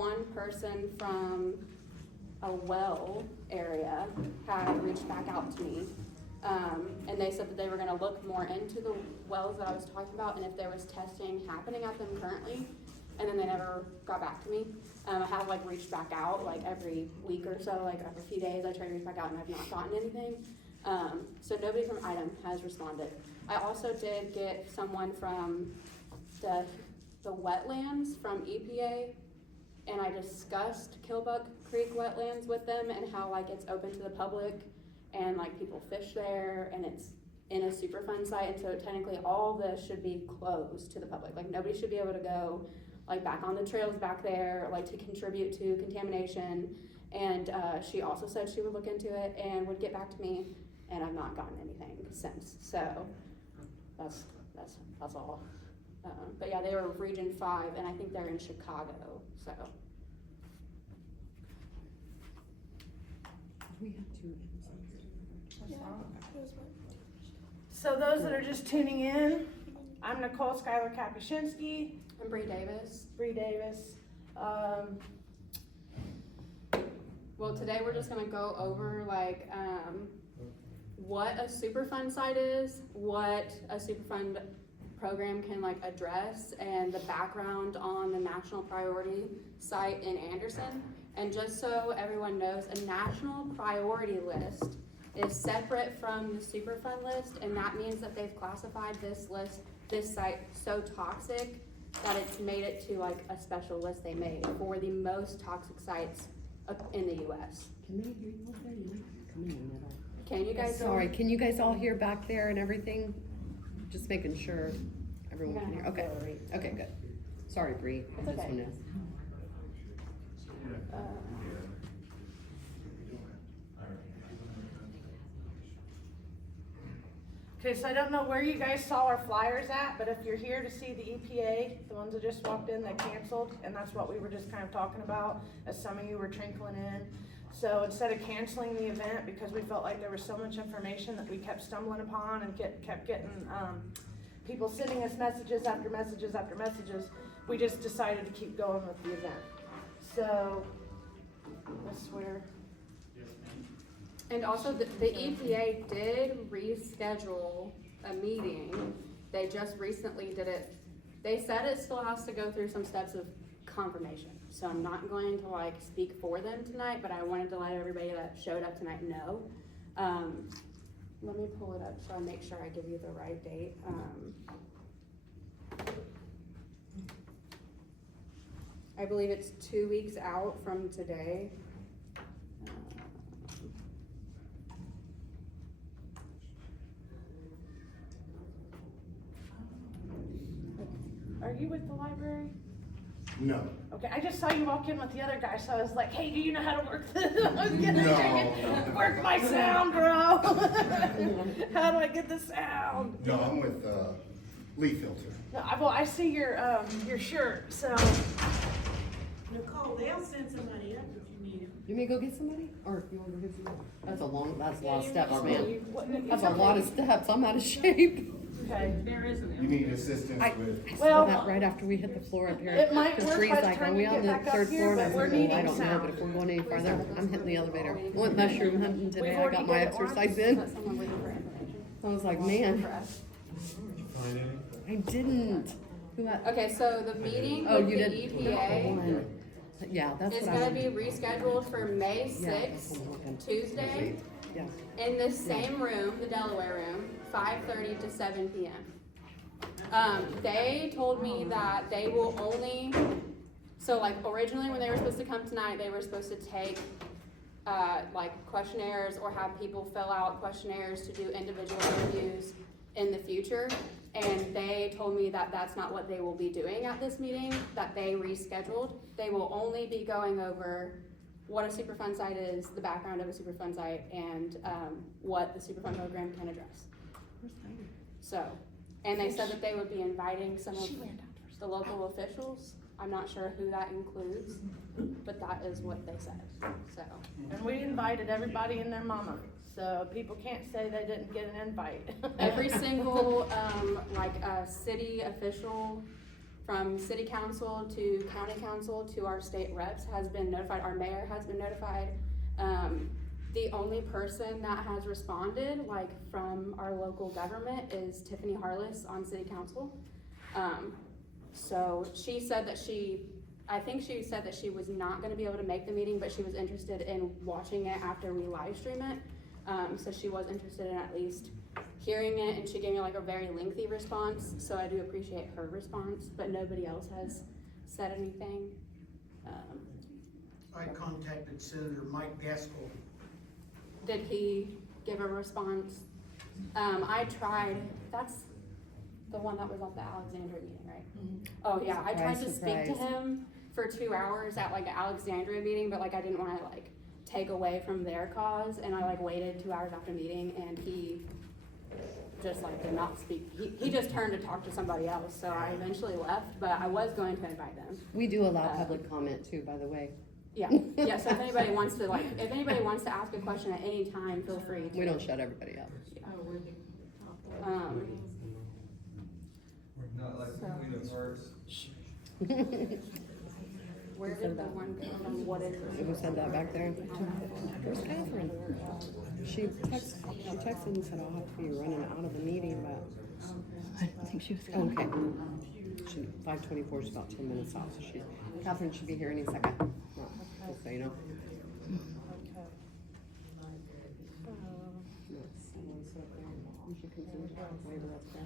one person from a well area had reached back out to me. And they said that they were gonna look more into the wells that I was talking about and if there was testing happening at them currently. And then they never got back to me. I have like reached back out like every week or so, like every few days I try to reach back out and I've not gotten anything. So nobody from ITEM has responded. I also did get someone from the wetlands from EPA, and I discussed Killbuck Creek wetlands with them and how like it's open to the public and like people fish there and it's in a Superfund site, and so technically all this should be closed to the public. Like nobody should be able to go like back on the trails back there, like to contribute to contamination. And she also said she would look into it and would get back to me, and I've not gotten anything since. So that's all. But yeah, they were Region 5, and I think they're in Chicago. So We have two. So those that are just tuning in, I'm Nicole Schuyler Kapuscinski. I'm Bree Davis. Bree Davis. Well, today we're just gonna go over like what a Superfund site is, what a Superfund program can like address, and the background on the national priority site in Anderson. And just so everyone knows, a national priority list is separate from the Superfund list, and that means that they've classified this site so toxic that it's made it to like a special list they made for the most toxic sites in the US. Can they hear you over there? You might come in the middle. Can you guys? Sorry, can you guys all hear back there and everything? Just making sure everyone can hear. Okay, okay, good. Sorry, Bree. It's okay. This one is. Okay, so I don't know where you guys saw our flyers at, but if you're here to see the EPA, the ones that just walked in, that canceled, and that's what we were just kind of talking about, as some of you were trickling in. So instead of canceling the event, because we felt like there was so much information that we kept stumbling upon and kept getting people sending us messages after messages after messages, we just decided to keep going with the event. So, I swear. And also the EPA did reschedule a meeting. They just recently did it. They said it still has to go through some steps of confirmation. So I'm not going to like speak for them tonight, but I wanted to let everybody that showed up tonight know. Let me pull it up so I make sure I give you the right date. I believe it's 2 weeks out from today. Are you with the library? No. Okay, I just saw you walk in with the other guy, so I was like, hey, do you know how to work this? I was gonna work my sound, bro. How do I get the sound? No, I'm with Lee Filter. No, I see your shirt, so. Nicole, they'll send somebody up if you need them. You may go get somebody? Or you wanna go get somebody? That's a lot of steps, You- man. That's it's a lot okay. of steps. I'm out of shape. Okay. There isn't. You need assistance I with. saw that right after we hit the floor up here. It might Because work Bree's by the like, time are we you on get the back up third here, floor? And I but we're said, well, I needing don't know, sound. but if we're going any farther, I'm hitting the elevator. Went mushroom hunting today. We've I already got my did it once. exercise Is in. that someone looking for information? I was like, man, For us? I didn't. Who had- Okay, so the meeting Oh, with you the did. EPA Yeah, that's is what I gonna be wanted. rescheduled for May Yeah, 6th, I'm looking. Tuesday, Yeah. in the same room, the Delaware room, 5:30 to 7 p.m. They told me that they will only, so like originally when they were supposed to come tonight, they were supposed to take like questionnaires or have people fill out questionnaires to do individual interviews in the future. And they told me that that's not what they will be doing at this meeting, that they rescheduled. They will only be going over what a Superfund site is, the background of a Superfund site, and what the Superfund program can address. So, and they said that they would be inviting some of the local officials. I'm not sure who that includes, but that is what they said, so. And we invited everybody and their mama, so people can't say they didn't get an invite. Every single, city official from city council to county council to our state reps has been notified, our mayor has been notified. The only person that has responded, like from our local government, is Tiffany Harless on city council. So she said that I think she said that she was not gonna be able to make the meeting, but she was interested in watching it after we live stream it. So she was interested in at least hearing it, and she gave me like a very lengthy response, so I do appreciate her response, but nobody else has said anything. I contacted Senator Mike Gaskell. Did he give a response? I tried, that's the one that was at the Alexandria meeting, right? Oh, yeah, I tried to speak to him for 2 hours at like an Alexandria meeting, but like I didn't wanna like take away from their cause, and I like waited 2 hours after meeting, and he just like did not speak. He just turned to talk to somebody else, so I eventually left, but I was going to invite them. We do allow public comment too, by the way. Yeah, yeah, so if anybody wants to ask a question at any time, feel free to. We don't shut everybody up. We're not like the Queen of Hearts. Where did the one go from? What is it? Who said that back there? Where's Catherine? She texted and said, I'll have to be running out of the meeting, but. I think she was. Okay. 5:24 is about 10 minutes out, so Catherine should be here any second. Just so you know.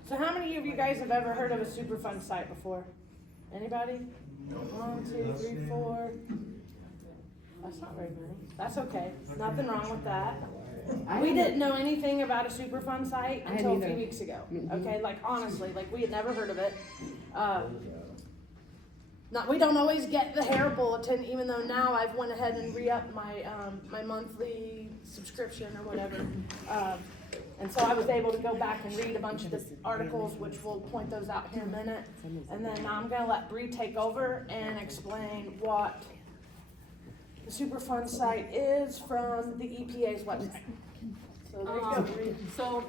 So how many of you guys have ever heard of a Superfund site before? Anybody? 1, 2, 3, 4. That's not very many. That's okay. Nothing wrong with that. We didn't know anything about a Superfund site I until a hadn't few either. weeks ago. Mhm. Okay, like honestly, like we had never heard of it. We don't always get the hair bulletin, even though now I've went ahead and re-upped my my monthly subscription or whatever. And so I was able to go back and read a bunch of the articles, which we'll point those out here in a minute. And then I'm gonna let Bree take over and explain what the Superfund site is from the EPA's website. So there you go, Bree. So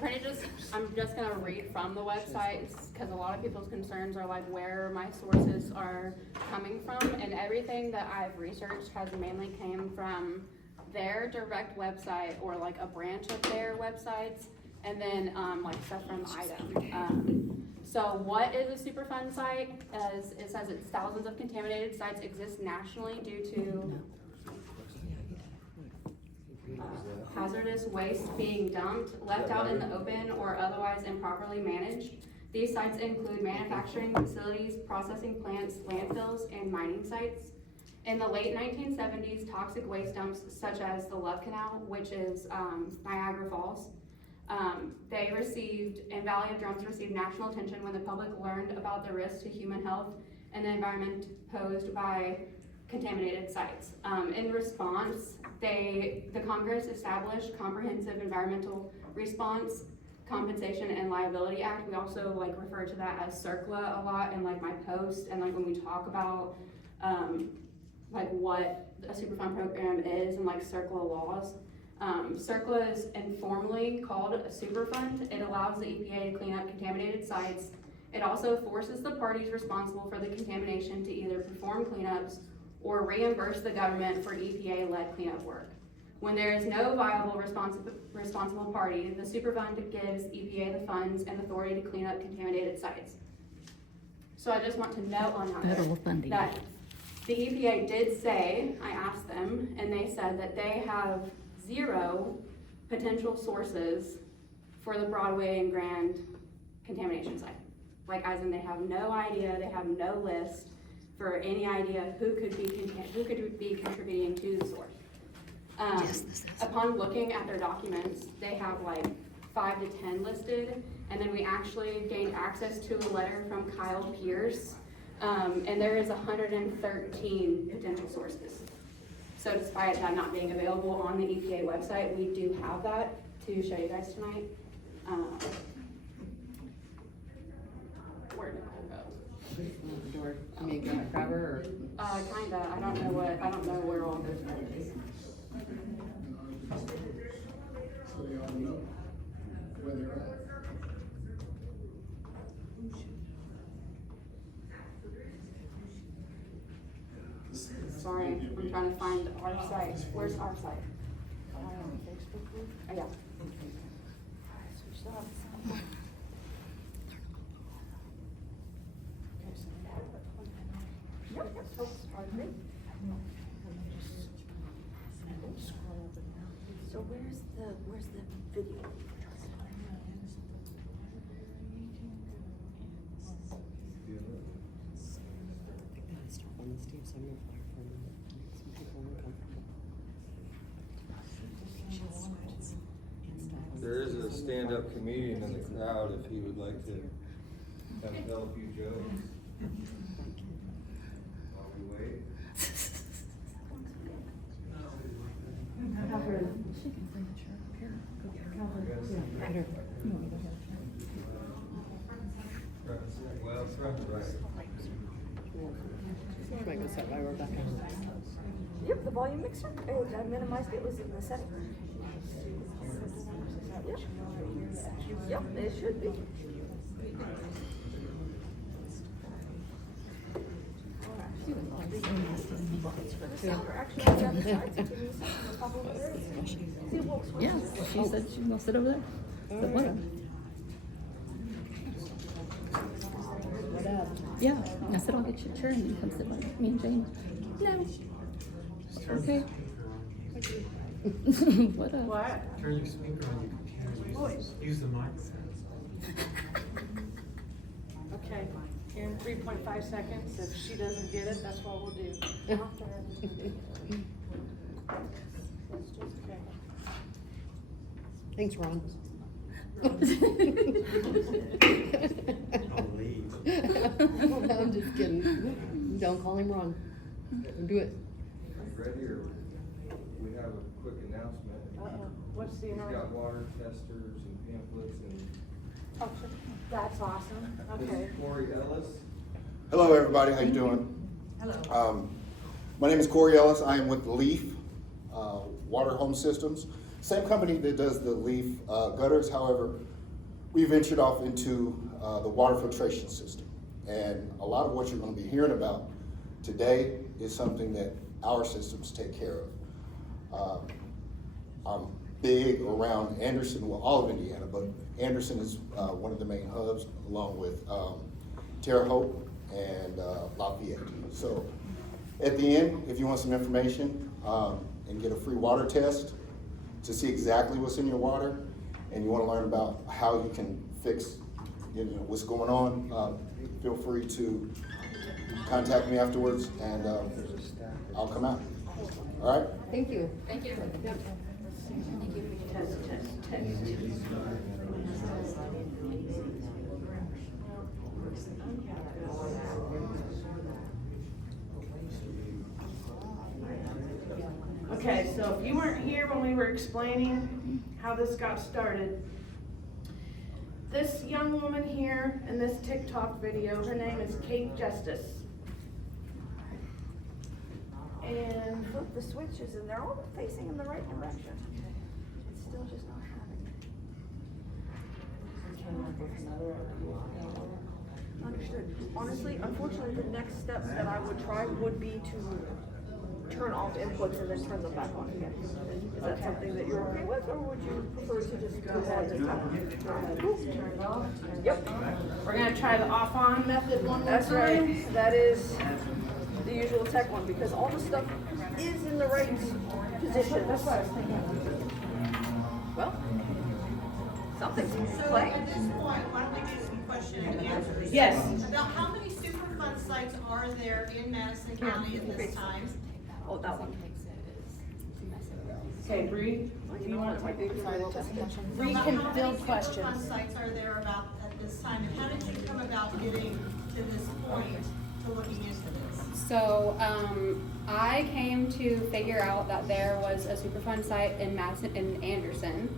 I'm just gonna read from the websites, because a lot of people's concerns are like where my sources are coming from, and everything that I've researched has mainly came from their direct website or like a branch of their websites, and then like stuff from IDEM. So what is a Superfund site? As it says, it's thousands of contaminated sites exist nationally due to hazardous waste being dumped, left out in the open, or otherwise improperly managed. These sites include manufacturing facilities, processing plants, landfills, and mining sites. In the late 1970s, toxic waste dumps such as the Love Canal, which is Niagara Falls, and Valley of Drums received national attention when the public learned about the risks to human health and the environment posed by contaminated sites. In response, the Congress established Comprehensive Environmental Response, Compensation, and Liability Act. We also like refer to that as CERCLA a lot in like my post, and like when we talk about like what a Superfund program is and like CERCLA laws. CERCLA is informally called a Superfund. It allows the EPA to clean up contaminated sites. It also forces the parties responsible for the contamination to either perform cleanups or reimburse the government for EPA-led cleanup work. When there is no viable responsible party, the Superfund gives EPA the funds and authority to clean up contaminated sites. So I just want to note on that, Federal funding. that the EPA did say, I asked them, and they said that they have 0 potential sources for the Broadway and Grand contamination site. Like as in they have no idea, they have no list for any idea who could be contributing to the source. Upon looking at their documents, they have like 5 to 10 listed, and then we actually gained access to a letter from Kyle Pierce, and there is 113 potential sources. So despite that not being available on the EPA website, we do have that to show you guys tonight. Where'd Nicole go? Door. You mean grab her or? Kinda. I don't know where all those are. So they all know where they're at. sorry, I'm trying to find our site. Where's our site? Oh, yeah. So where's the video? I think that is start on the Steve Sumner flyer for a minute. Make some people uncomfortable. There is a stand-up comedian in the crowd if he would like to come tell a few jokes. While we wait. Well, front right. Should I go set by Rebecca? Yep, the volume mixer. Oh, I minimized it. Was in the setting. Yep. Yep, it should be. Yeah, she said she's gonna sit over there. But whatever. What up? Yeah, I said I'll get you a chair and you come sit by me and Jane. No. Okay. What up? What? Turn your speaker on your computer. Use the microphone. Okay, in 3.5 seconds, if she doesn't get it, that's what we'll do. Okay. Thanks, Ron. I'll leave. I'm just kidding. Don't call him Ron. Do it. Ready, or we have a quick announcement. What's the We've amount? got water testers and pamphlets and Oh, sure. That's awesome, this okay. is Corey Ellis. Hello, everybody. How you doing? Hello. My name is Corey Ellis. I am with Leaf Water Home Systems, same company that does the Leaf gutters. However, we ventured off into the water filtration system, and a lot of what you're going to be hearing about today is something that our systems take care of. I'm big around Anderson, well, all of Indiana, but Anderson is one of the main hubs, along with Terre Haute and Lafayette. So at the end, if you want some information and get a free water test to see exactly what's in your water, and you want to learn about how you can fix what's going on, feel free to contact me afterwards, and I'll come out. All right? Thank you. Thank you. Test, test, test. Okay, so if you weren't here when we were explaining how this got started, this young woman here in this TikTok video, her name is Kate Justice. And Flip the switches and they're all facing in the right direction. It's still just not having it. Understood. Honestly, unfortunately, the next step that I would try would be to turn off inputs and then turn them back on again. Is that something that you're okay with, or would you prefer to just go ahead and turn it off. Yep. We're gonna try the off-on method one more That's time. right. That is the usual tech one, because all the stuff is in the right position. That's what I was thinking. Well, something's So playing. at this point, why don't we get some question and answer? Yes. About how many Superfund sites are there in Madison County at this time? Oh, that one. Okay, Bree, do you want to So Bree about can how field many questions. Superfund sites are there about at this time, and how did you come about getting to this point to looking into this? So, I came to figure out that there was a Superfund site in Anderson,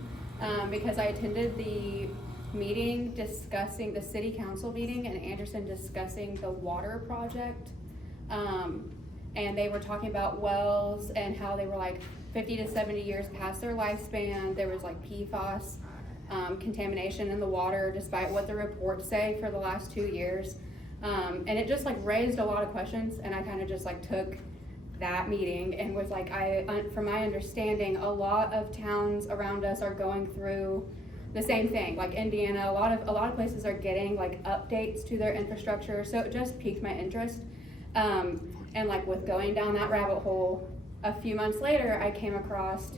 because I attended the meeting discussing, the city council meeting in Anderson discussing the water project. And they were talking about wells and how they were like 50 to 70 years past their lifespan. There was like PFAS contamination in the water, despite what the reports say for the last 2 years. And it just like raised a lot of questions, and I kind of just like took that meeting and was like, from my understanding, a lot of towns around us are going through the same thing. Like Indiana, a lot of places are getting like updates to their infrastructure, so it just piqued my interest. And like with going down that rabbit hole, a few months later, I came across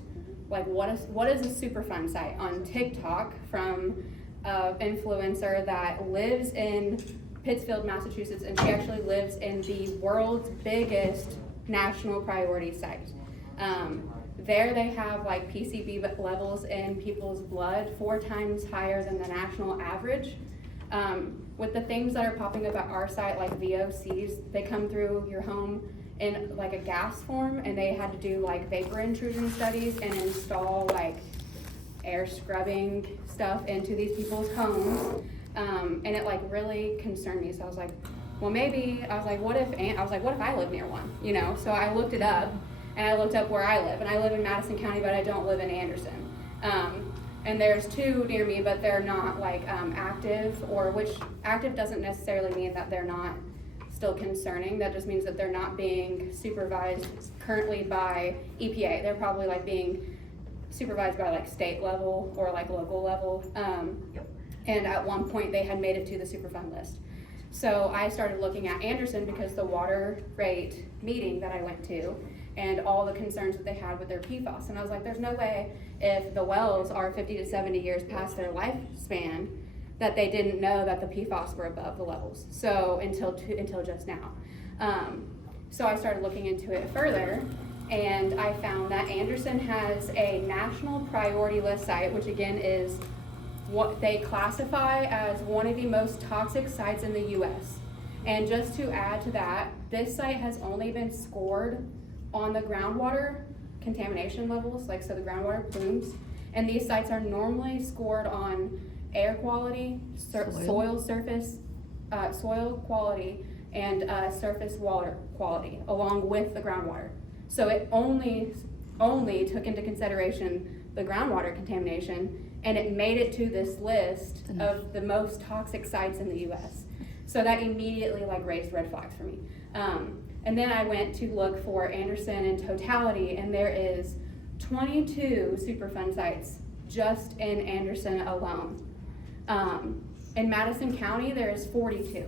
like what is a Superfund site on TikTok from an influencer that lives in Pittsfield, Massachusetts, and she actually lives in the world's biggest national priority site. There they have like PCB levels in people's blood 4 times higher than the national average. With the things that are popping up at our site, like VOCs, they come through your home in like a gas form, and they had to do like vapor intrusion studies and install like air scrubbing stuff into these people's homes. And it like really concerned me. So I was like, well, maybe, what if I live near one, you know? So I looked it up, and I looked up where I live, and I live in Madison County, but I don't live in Anderson. And there's 2 near me, but they're not like active, which active doesn't necessarily mean that they're not still concerning. That just means that they're not being supervised currently by EPA. They're probably like being supervised by like state level or like local level. And at one point they had made it to the Superfund list. So I started looking at Anderson because the water rate meeting that I went to and all the concerns that they had with their PFAS. And I was like, there's no way if the wells are 50 to 70 years past their lifespan that they didn't know that the PFAS were above the levels. So until just now. So I started looking into it further, and I found that Anderson has a national priority list site, which again is what they classify as one of the most toxic sites in the US. And just to add to that, this site has only been scored on the groundwater contamination levels, like so the groundwater plumes. And these sites are normally scored on air quality, soil quality, and surface water quality, along with the groundwater. So it only took into consideration the groundwater contamination, and it made it to this list of the most toxic sites in the US. So that immediately like raised red flags for me. And then I went to look for Anderson in totality, and there is 22 Superfund sites just in Anderson alone. In Madison County, there is 42.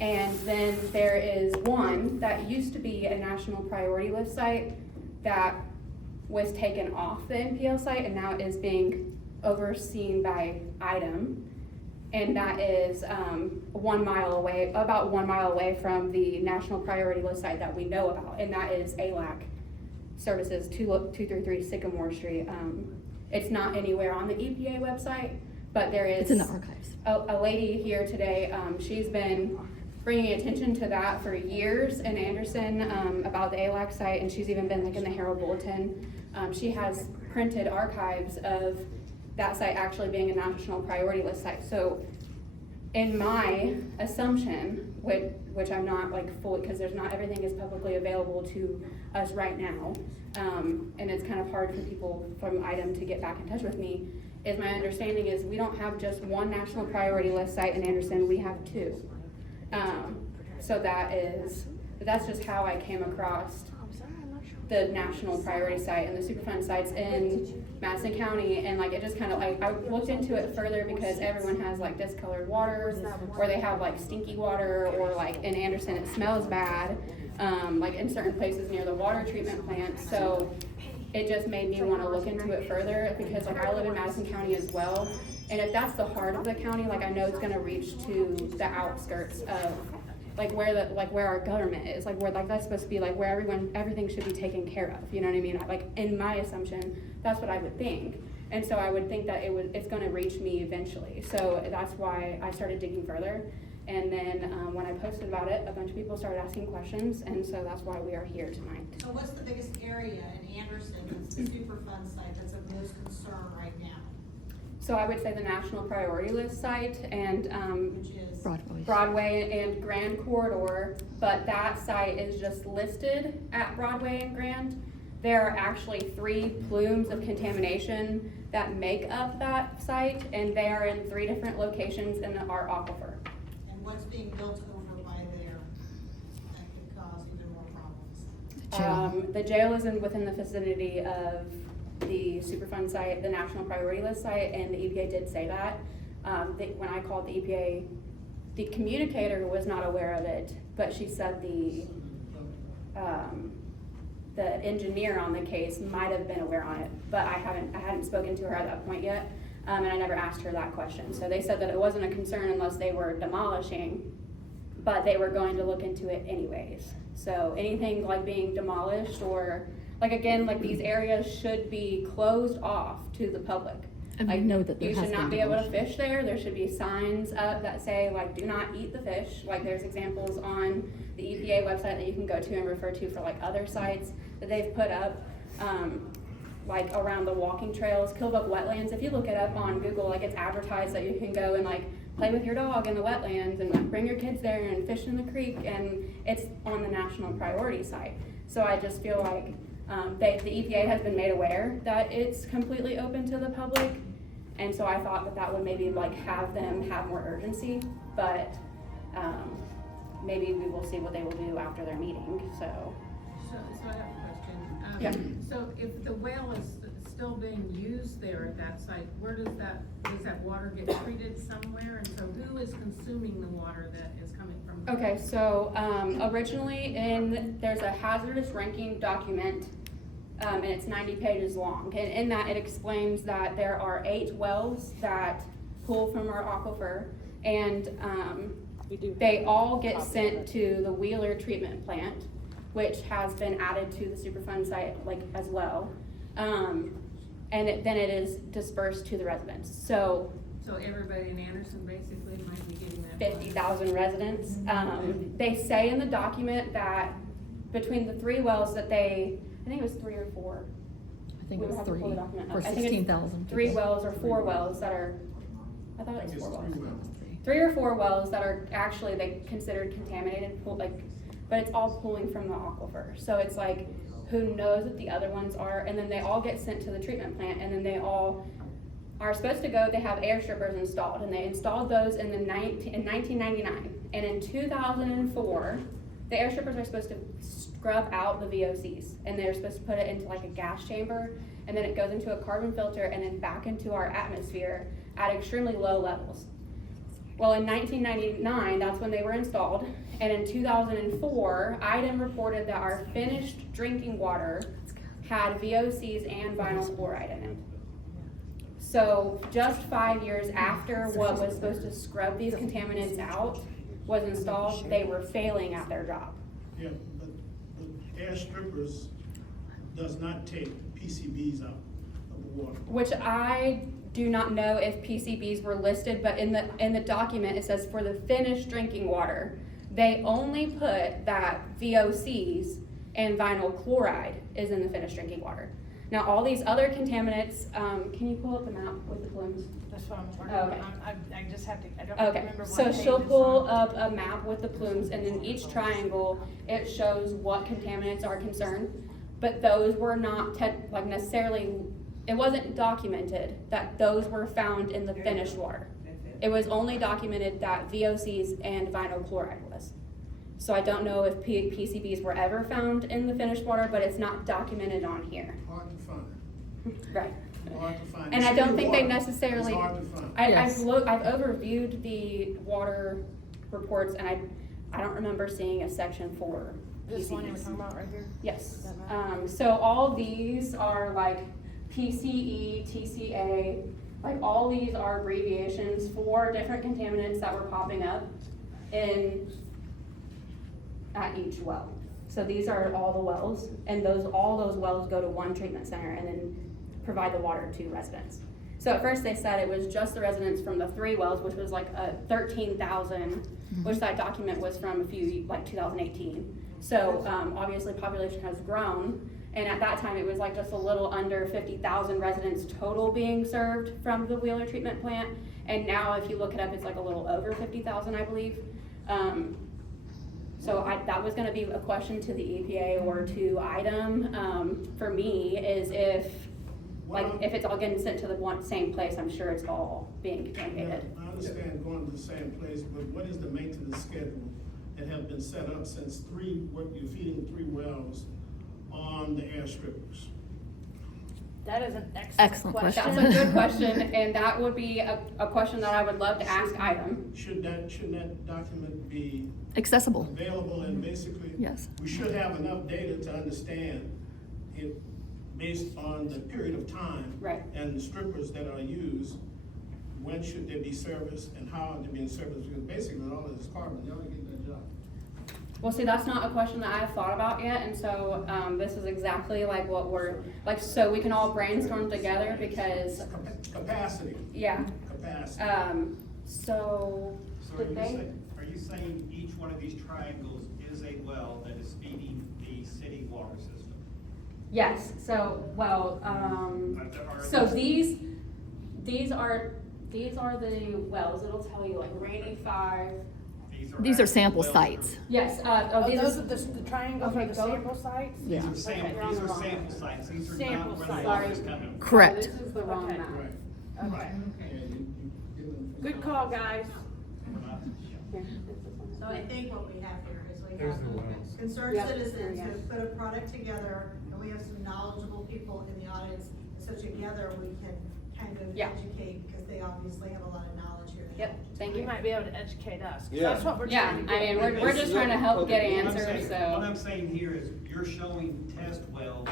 And then there is one that used to be a national priority list site that was taken off the NPL site and now is being overseen by IDEM. And that is about 1 mile away from the national priority list site that we know about, and that is ALAC Services 233 Sycamore Street. It's not anywhere on the EPA website, but there is. It's in the archives. A lady here today, she's been bringing attention to that for years in Anderson about the ALAC site, and she's even been like in the Herald Bulletin. She has printed archives of that site actually being a national priority list site. So in my assumption, which I'm not like fully, because not everything is publicly available to us right now, and it's kind of hard for people from IDEM to get back in touch with me, is my understanding is we don't have just one national priority list site in Anderson, we have 2. So that's just how I came across the national priority site and the Superfund sites in Madison County, and like it just kind of like I looked into it further because everyone has like discolored water, or they have like stinky water, or like in Anderson it smells bad, like in certain places near the water treatment plant. So it just made me want to look into it further because like I live in Madison County as well, and if that's the heart of the county, like I know it's going to reach to the outskirts of where our government is, like where like that's supposed to be like where everything should be taken care of, you know what I mean? Like in my assumption, that's what I would think, and so I would think that it's going to reach me eventually. So that's why I started digging further, and then when I posted about it, a bunch of people started asking questions, and so that's why we are here tonight. So what's the biggest area in Anderson that's the Superfund site that's of most concern right now? So I would say the national priority list site and Which is? Broadway and Grand Corridor, but that site is just listed at Broadway and Grand. There are actually 3 plumes of contamination that make up that site, and they are in 3 different locations in our aquifer. And what's being built over by there that could cause even more problems? The jail is within the vicinity of the Superfund site, the national priority list site, and the EPA did say that. When I called the EPA, the communicator was not aware of it, but she said the engineer on the case might have been aware on it, but I hadn't spoken to her at that point yet, and I never asked her that question. So they said that it wasn't a concern unless they were demolishing, but they were going to look into it anyways. So anything like being demolished or, like again, like these areas should be closed off to the public. And we Like, know that there you has should been not be able to demolition. fish there. Should be signs up that say like, do not eat the fish. Like there's examples on the EPA website that you can go to and refer to for like other sites that they've put up, like around the walking trails, Killbuck wetlands. If you look it up on Google, like it's advertised that you can go and like play with your dog in the wetlands and like bring your kids there and fish in the creek, and it's on the national priority site. So I just feel like the EPA has been made aware that it's completely open to the public, and so I thought that that would maybe like have them have more urgency, but maybe we will see what they will do after their meeting, so. So I have a question. Yeah. So if the well is still being used there at that site, where does that water get treated somewhere? And so who is consuming the water that is coming from? the Okay, so originally there's a hazardous ranking document, and it's 90 pages long. And in that, it explains that there are 8 wells that pull from our aquifer, and they all get sent to the Wheeler treatment plant, which has been added to the Superfund site like as well. And then it is dispersed to the residents. So everybody in Anderson basically might be getting that. 50,000 residents. They say in the document that between the 3 wells that I think it was 3 or 4. I think We it would was have to pull 3 the document up. for I think it's 16,000. 3 wells or 4 wells that are, I thought I it think was it's 4 3 wells. wells. 3 or 4 wells that are actually they considered contaminated, but it's all pulling from the aquifer. So it's like, who knows what the other ones are, and then they all get sent to the treatment plant, and then they all are supposed to go, they have air strippers installed, and they installed those in 1999. And in 2004, the air strippers are supposed to scrub out the VOCs, and they're supposed to put it into like a gas chamber, and then it goes into a carbon filter and then back into our atmosphere at extremely low levels. Well, in 1999, that's when they were installed, and in 2004, IDEM reported that our finished drinking water had VOCs and vinyl chloride in it. So just 5 years after what was supposed to scrub these contaminants out was installed, they were failing at their job. Yeah, but the air strippers does not take PCBs out of the water. Which I do not know if PCBs were listed, but in the document, it says for the finished drinking water, they only put that VOCs and vinyl chloride is in the finished drinking water. Now, all these other contaminants, can you pull up the map with the plumes? That's what I'm working Okay. on. I just have to, I don't Okay, remember what so page she'll it's pull on. up a map with the plumes, and in each triangle, it shows what contaminants are concerned. But those were not necessarily, it wasn't documented that those were found in the finished water. It was only documented that VOCs and vinyl chloride was. So I don't know if PCBs were ever found in the finished water, but it's not documented on here. Hard to find. Right. Hard to find. And I City don't think they water necessarily, is hard to find. Yes. I've overviewed the water reports, and I don't remember seeing a section for This one you were PCBs. talking about right here? Yes, That map? so all these are like PCE, TCA, like all these are abbreviations for different contaminants that were popping up at each well. So these are all the wells, and all those wells go to one treatment center and then provide the water to residents. So at first they said it was just the residents from the 3 wells, which was like 13,000, which that document was from 2018. So obviously population has grown, and at that time it was like just a little under 50,000 residents total being served from the Wheeler treatment plant. And now if you look it up, it's like a little over 50,000, I believe. So that was gonna be a question to the EPA or to IDEM, for me, is if it's all getting sent to the same place, I'm sure it's all being contaminated. I understand going to the same place, but what is the maintenance schedule that have been set up since you're feeding 3 wells on the air strippers? That is an excellent Excellent question. That's a good question, and that would be a question that I would love to ask Item. Shouldn't that document be Accessible. available, and basically? Yes. We should have enough data to understand it based on the period of time. Right. And the strippers that are used, when should they be serviced and how are they being serviced? Because basically all of this carbon, y'all get that job. Well, see, that's not a question that I've thought about yet, and so, this is exactly like what we're, like, so we can all brainstorm together because, Capacity, yeah, capacity. so, So did they? are you saying each one of these triangles is a well that is feeding the city water system? Yes, so, well, so these are the wells, it'll tell you like Rainy 5. These are actual sample wells sites. Yes, Oh, these those are, are the triangles Okay, are the go- sample sites? Yeah. These are sample, Okay. these are sample sites, these are Sample not where the sites. water is coming. Correct. This is the wrong Okay. map. Right. Okay. Yeah, you give them- Good call, guys. Here, it's this one. So I think what we have here is we There's have the wells. concerned Yep, citizens there who you go. put a product together, and we have some knowledgeable people in the audience. So together we can kind of Yeah. educate, because they obviously have a lot of knowledge here. Yep, thank You you. might be able to educate us, 'cause Yeah. that's what we're Yeah, trying to I do. mean, we're just trying to help get What I'm answers, saying- What so, I'm saying here is, you're showing test wells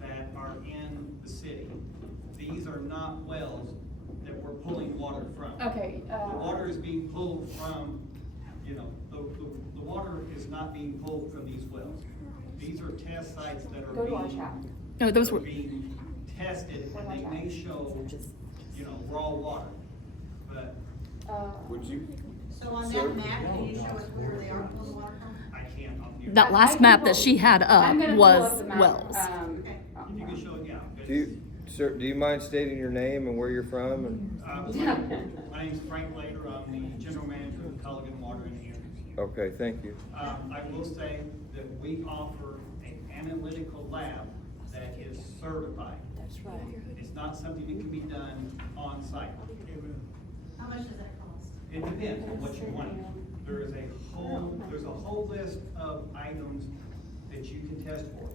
that are in the city. These are not wells that we're pulling water from. okay, The water is being pulled from, you know, the water is not being pulled from these wells. These are test sites that are go to our being, chat. No, those that are were, being tested, and they may show, you know, raw water. But Would you, So on Sir? that map, can you show us where they are pulling water from? I can't up here. that I last can map pull- that she had I'm up gonna pull up was the map, wells. Okay. If you can show it, yeah. but do you, sir, do you mind stating your name and where you're from and? My name's Frank Lader, I'm the general manager of Culligan Water and Air. Okay, thank you. I will say that we offer an analytical lab that is certified. That's right. It's not something that can be done on site. How much does that cost? It depends on what you want. There's a whole list of items that you can test for.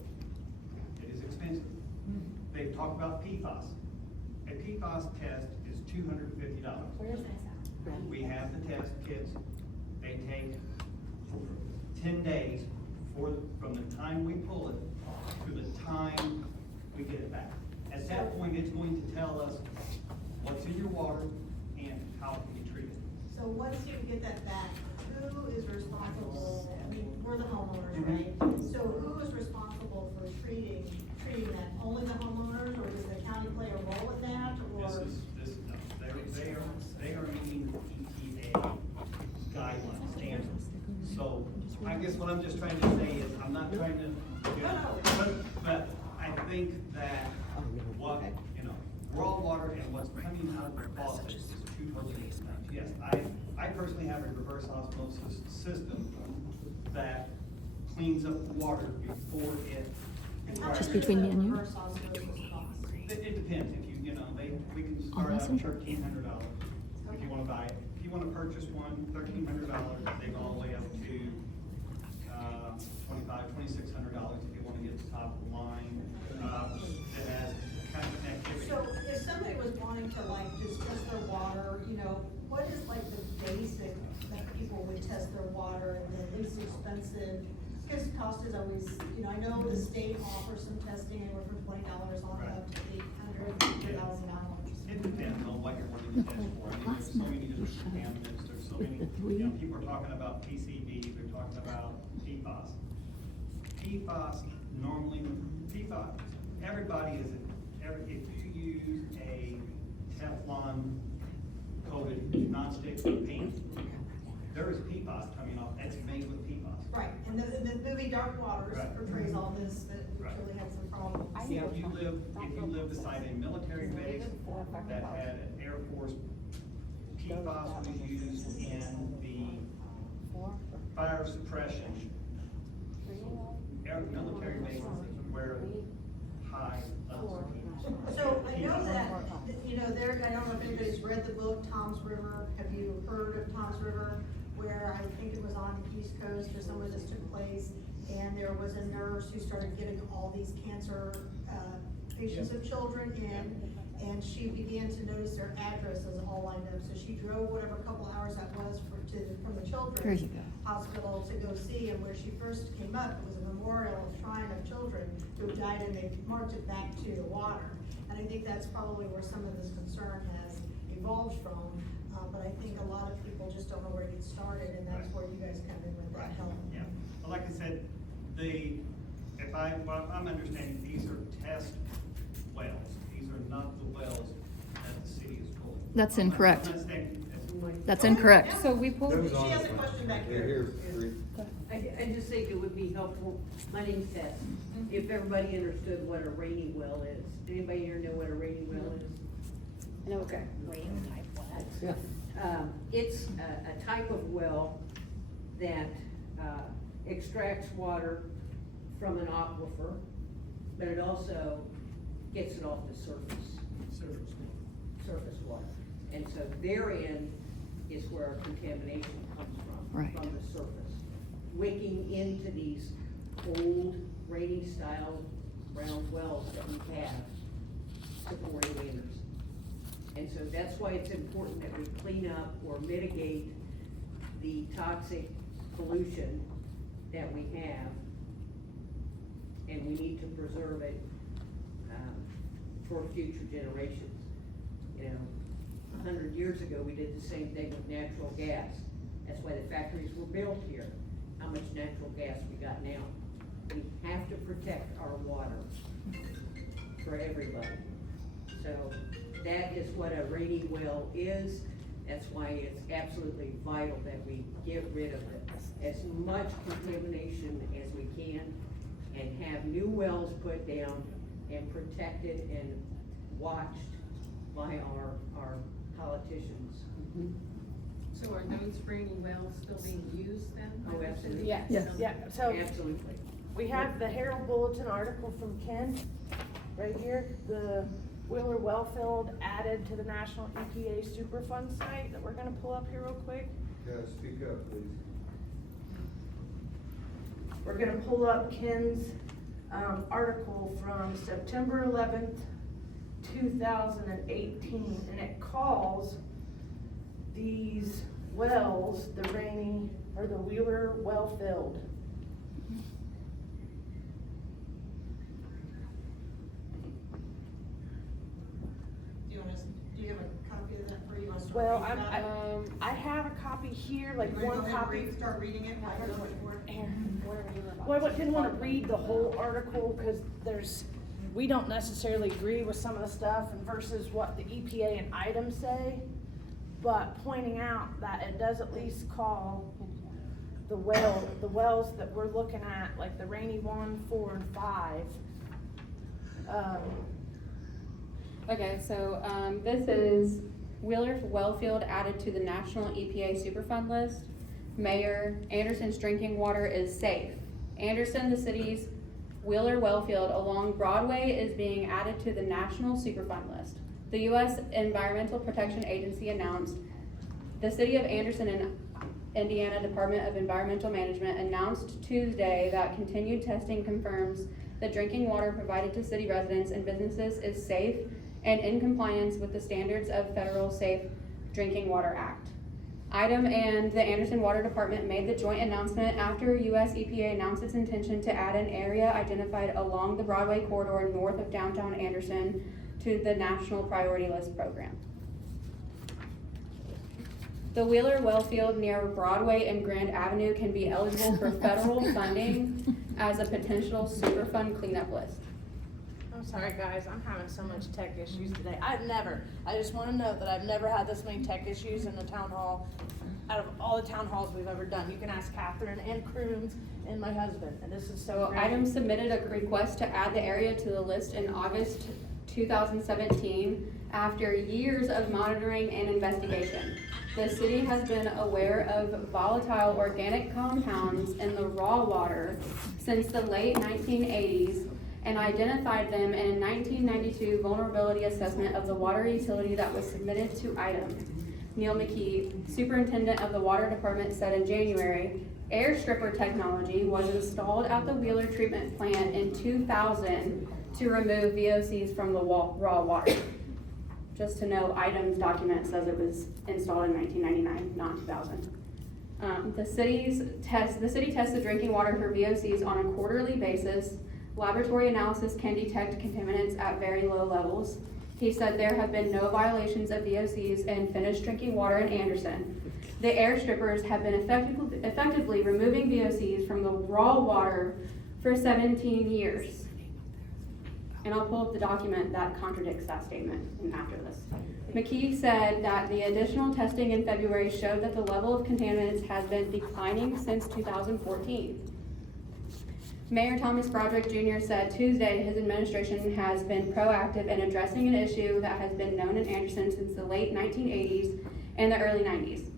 It is expensive. They talk about PFAS. A PFAS test is $250. Where is this at? We have the test kits. They take 10 days from the time we pull it to the time we get it back. At that point, it's going to tell us what's in your water and how it can be treated. So once you get that back, who is responsible? I mean, we're the homeowners, Mhm. right? So who is responsible for treating that? Only the homeowners, or does the county play a role in that, or? No, they are meeting EPA guidelines, standards. So I guess what I'm just trying to say is, I'm not trying to, but I think that what, you know, raw water and what's coming out of the faucet is two totally different things. Yes, I personally have a reverse osmosis system that cleans up the water before it. Just between me and you? Reverse osmosis cost? It depends, if you know, we can start out at Messenger. $1,300 if you wanna buy it. If you wanna purchase one, $1,300, they go all the way up to, $2,600 if you wanna get the top of the line, that has kind of connectivity. So if somebody was wanting to like just test their water, you know, what is like the basic that people would test their water and the least expensive? Because cost is always, you know, I know the state offers some testing anywhere from $20 on up to $800 It depends on what you're wanting to test for. I mean, there's so many different contaminants, there's so many, you know, people are talking about PCB, they're talking about PFAS. PFAS, normally, everybody is, if you use a Teflon coated nonstick paint, there is PFAS coming off, that's made with PFAS. Right, and the movie Dark Waters Right. portrays all this, that we Right. really had some problems. If you live beside a military base that had an Air Force, PFAS was used in the fire suppression. Military bases where high levels of PFAS. So I know that, you know, there, I don't know if anybody's read the book, Tom's River. Have you heard of Tom's River? Where I think it was on the East Coast or somewhere this took place. And there was a nurse who started getting all these cancer, patients of children in, and she began to notice their addresses all lined up. So she drove whatever couple hours that was from the There children's you go. hospital to go see, and where she first came up, it was a memorial shrine of children who died, and they marked it back to the water. And I think that's probably where some of this concern has evolved from, but I think a lot of people just don't know where to get started, and that's where you guys come in with that help. Yeah, well, like I said, what I'm understanding, these are test wells. These are not the wells that the city is pulling. That's incorrect. I'm understanding That's incorrect. So we pulled, She has a question back Yeah, here. here's three. I just think it would be helpful, my name's Tess, if everybody understood what a rainy well is. Anybody here know what a rainy well is? okay. Yeah. It's a type of well that extracts water from an aquifer, but it also gets it off the surface water. And so therein is where contamination comes from, Right. from the surface. Wicking into these old rainy style round wells that we have to 40 liters. And so that's why it's important that we clean up or mitigate the toxic pollution that we have. And we need to preserve it, for future generations. You know, 100 years ago, we did the same thing with natural gas. That's why the factories were built here. How much natural gas we got now. We have to protect our water for everybody. So that is what a rainy well is. That's why it's absolutely vital that we get rid of it. As much contamination as we can and have new wells put down and protected and watched by our politicians. So are those rainy wells still being used then? Oh, absolutely. Yes. Yes. Yeah, so Absolutely. we have the Herald Bulletin article from Ken, right here, the Wheeler Wellfield added to the National EPA Superfund site that we're gonna pull up here real quick. Yeah, speak up, please. We're gonna pull up Ken's, article from September 11th, 2018, and it calls these wells the rainy, or the Wheeler Wellfield. Do you have a copy of that for you? Well, I have a copy here, like one copy. Start reading it. I don't know what Here, well, I didn't wanna read the whole article, cause we don't necessarily agree with some of the stuff and versus what the EPA and items say, but pointing out that it does at least call the wells that we're looking at, like the Rainy 1, 4, and 5. Okay, so, this is Wheeler Wellfield added to the National EPA Superfund list. Mayor, Anderson's drinking water is safe. Anderson, the city's Wheeler Wellfield along Broadway, is being added to the National Superfund list. The U.S. Environmental Protection Agency announced, the City of Anderson and Indiana Department of Environmental Management announced Tuesday that continued testing confirms the drinking water provided to city residents and businesses is safe and in compliance with the standards of Federal Safe Drinking Water Act. IDEM and the Anderson Water Department made the joint announcement after US EPA announced its intention to add an area identified along the Broadway corridor north of downtown Anderson to the National Priority List program. The Wheeler Wellfield near Broadway and Grand Avenue can be eligible for federal funding as a potential Superfund cleanup list. I'm sorry, guys, I'm having so much tech issues today. I just wanna note that I've never had this many tech issues in the town hall, out of all the town halls we've ever done. You can ask Catherine and Croons and my husband, and this is so So great. IDEM submitted a request to add the area to the list in August 2017 after years of monitoring and investigation. The city has been aware of volatile organic compounds in the raw water since the late 1980s and identified them in a 1992 vulnerability assessment of the water utility that was submitted to IDEM. Neil McKee, superintendent of the water department, said in January, air stripper technology was installed at the Wheeler treatment plant in 2000 to remove VOCs from the raw water. Just to know, ITEM's document says it was installed in 1999, not 2000. The city tests the drinking water for VOCs on a quarterly basis. Laboratory analysis can detect contaminants at very low levels. He said there have been no violations of VOCs in finished drinking water in Anderson. The air strippers have been effectively removing VOCs from the raw water for 17 years. And I'll pull up the document that contradicts that statement after this. McKee said that the additional testing in February showed that the level of contaminants has been declining since 2014. Mayor Thomas Broderick Jr. said Tuesday his administration has been proactive in addressing an issue that has been known in Anderson since the late 1980s and the early 90s.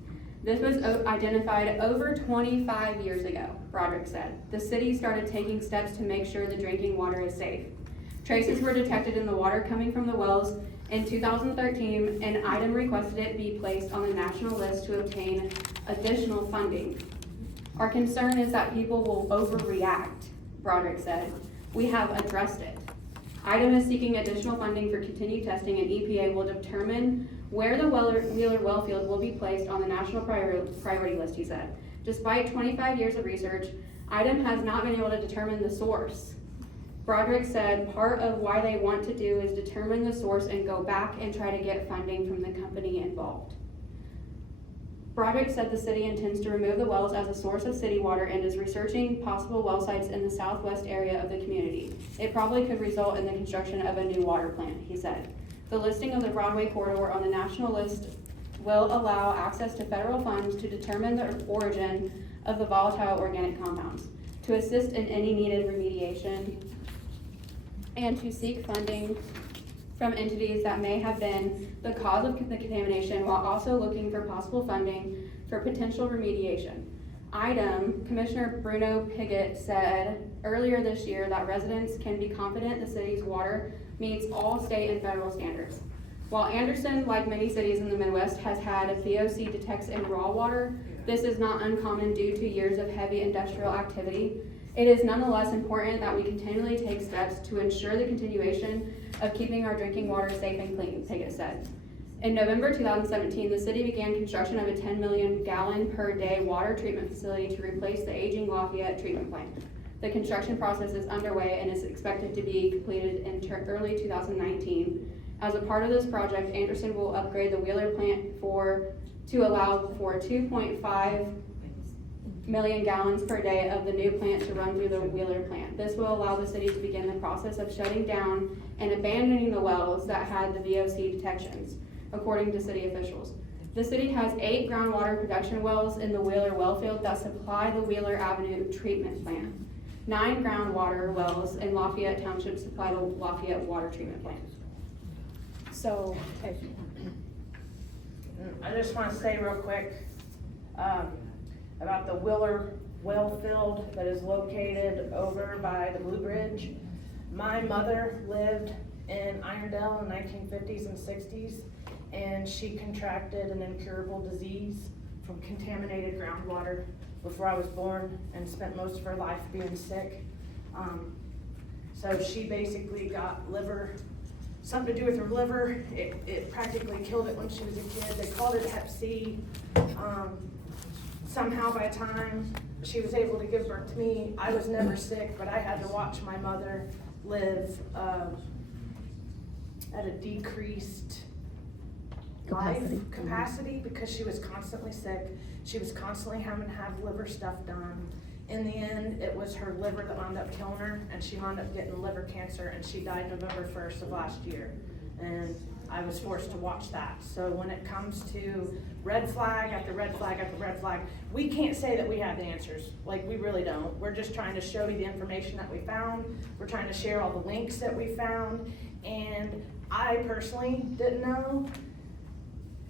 This was identified over 25 years ago, Broderick said. The city started taking steps to make sure the drinking water is safe. Traces were detected in the water coming from the wells in 2013, and ITEM requested it be placed on the national list to obtain additional funding. Our concern is that people will overreact, Broderick said. We have addressed it. ITEM is seeking additional funding for continued testing, and EPA will determine where the Wheeler well field will be placed on the national priority list, he said. Despite 25 years of research, ITEM has not been able to determine the source. Broderick said part of why they want to do is determine the source and go back and try to get funding from the company involved. Broderick said the city intends to remove the wells as a source of city water and is researching possible well sites in the southwest area of the community. It probably could result in the construction of a new water plant, he said. The listing of the Broadway corridor on the national list will allow access to federal funds to determine the origin of the volatile organic compounds, to assist in any needed remediation, and to seek funding from entities that may have been the cause of the contamination, while also looking for possible funding for potential remediation. Commissioner Bruno Piggott said earlier this year that residents can be confident the city's water meets all state and federal standards. While Anderson, like many cities in the Midwest, has had VOC detects in raw water, this is not uncommon due to years of heavy industrial activity. It is nonetheless important that we continually take steps to ensure the continuation of keeping our drinking water safe and clean, Piggott said. In November 2017, the city began construction of a 10 million gallon per day water treatment facility to replace the aging Lafayette treatment plant. The construction process is underway and is expected to be completed in early 2019. As a part of this project, Anderson will upgrade the Wheeler plant to allow for 2.5 million gallons per day of the new plant to run through the Wheeler plant. This will allow the city to begin the process of shutting down and abandoning the wells that had the VOC detections, according to city officials. The city has 8 groundwater production wells in the Wheeler well field that supply the Wheeler Avenue treatment plant. 9 groundwater wells in Lafayette Township supply the Lafayette water treatment plant. So, okay. I just wanna say real quick, about the Wheeler well field that is located over by the Blue Bridge. My mother lived in Irondale in the 1950s and 60s, and she contracted an incurable disease from contaminated groundwater before I was born, and spent most of her life being sick. So she basically got something to do with her liver. It practically killed it when she was a kid. They called it Hep C. Somehow by the time she was able to give birth to me, I was never sick, but I had to watch my mother live at a decreased life capacity because she was constantly sick. She was constantly having to have liver stuff done. In the end, it was her liver that wound up killing her, and she wound up getting liver cancer, and she died November 1st of last year. And I was forced to watch that. So when it comes to red flag after red flag after red flag, we can't say that we have the answers. Like, we really don't. We're just trying to show you the information that we found. We're trying to share all the links that we found. And I personally didn't know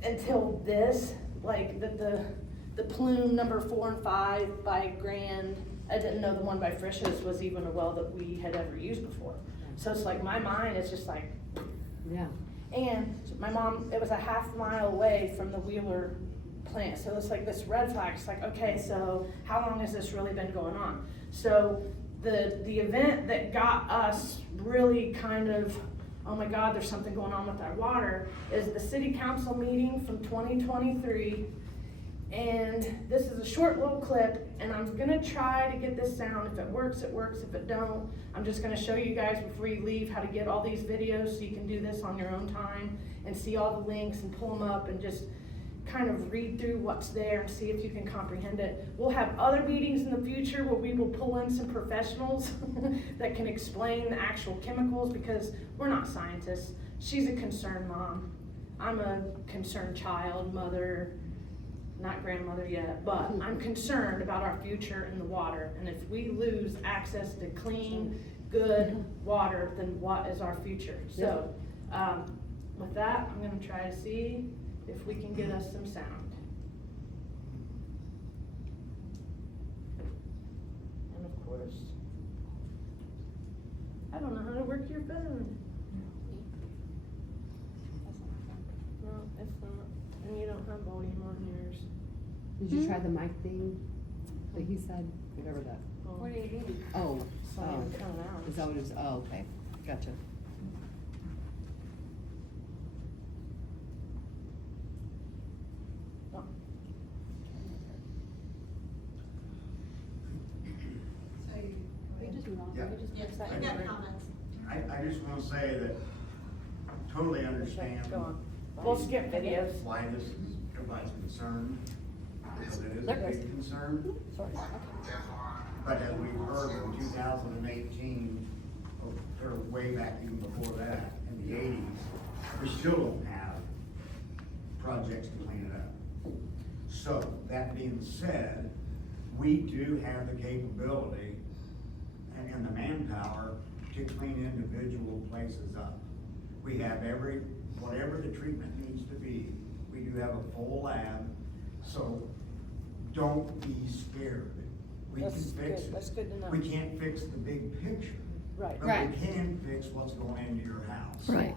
until this, like the plume number 4 and 5 by Grand, I didn't know the one by Frisch's was even a well that we had ever used before. So it's like my mind is just like, yeah. And my mom, it was a half-mile away from the Wheeler plant, so it's like this red flag. It's like, okay, so how long has this really been going on? So the event that got us really kind of, oh my God, there's something going on with our water, is the city council meeting from 2023. And this is a short little clip, and I'm gonna try to get this sound. If it works, it works. If it don't, I'm just gonna show you guys before you leave how to get all these videos so you can do this on your own time and see all the links and pull them up and just kind of read through what's there and see if you can comprehend it. We'll have other meetings in the future where we will pull in some professionals that can explain the actual chemicals, because we're not scientists. She's a concerned mom. I'm a concerned child, mother, not grandmother yet, but I'm concerned about our future in the water. And if we lose access to clean, good water, then what is our future? So, with that, I'm gonna try to see if we can get us some sound. And of course, I don't know how to work your phone. No, it's not. And you don't have volume on yours. Did you try the mic thing that he said, whatever that? What do you mean? Oh, It's not even coming out. is that what it is? Oh, okay, gotcha. We just move on. Yeah. We just Yes, fix that I've got number. comments. I just wanna say that totally understand Go on. We'll skip videos. why this is, everybody's concerned, because it is a big concern. Sorry. But as we've heard in 2018, or way back even before that, in the 80s, we still don't have projects to clean it up. So, that being said, we do have the capability and the manpower to clean individual places up. We have whatever the treatment needs to be, we do have a full lab, so don't be scared. We can That's fix good. it. That's good to know. We can't fix the big picture. Right. But Right. we can fix what's going into your house. Right.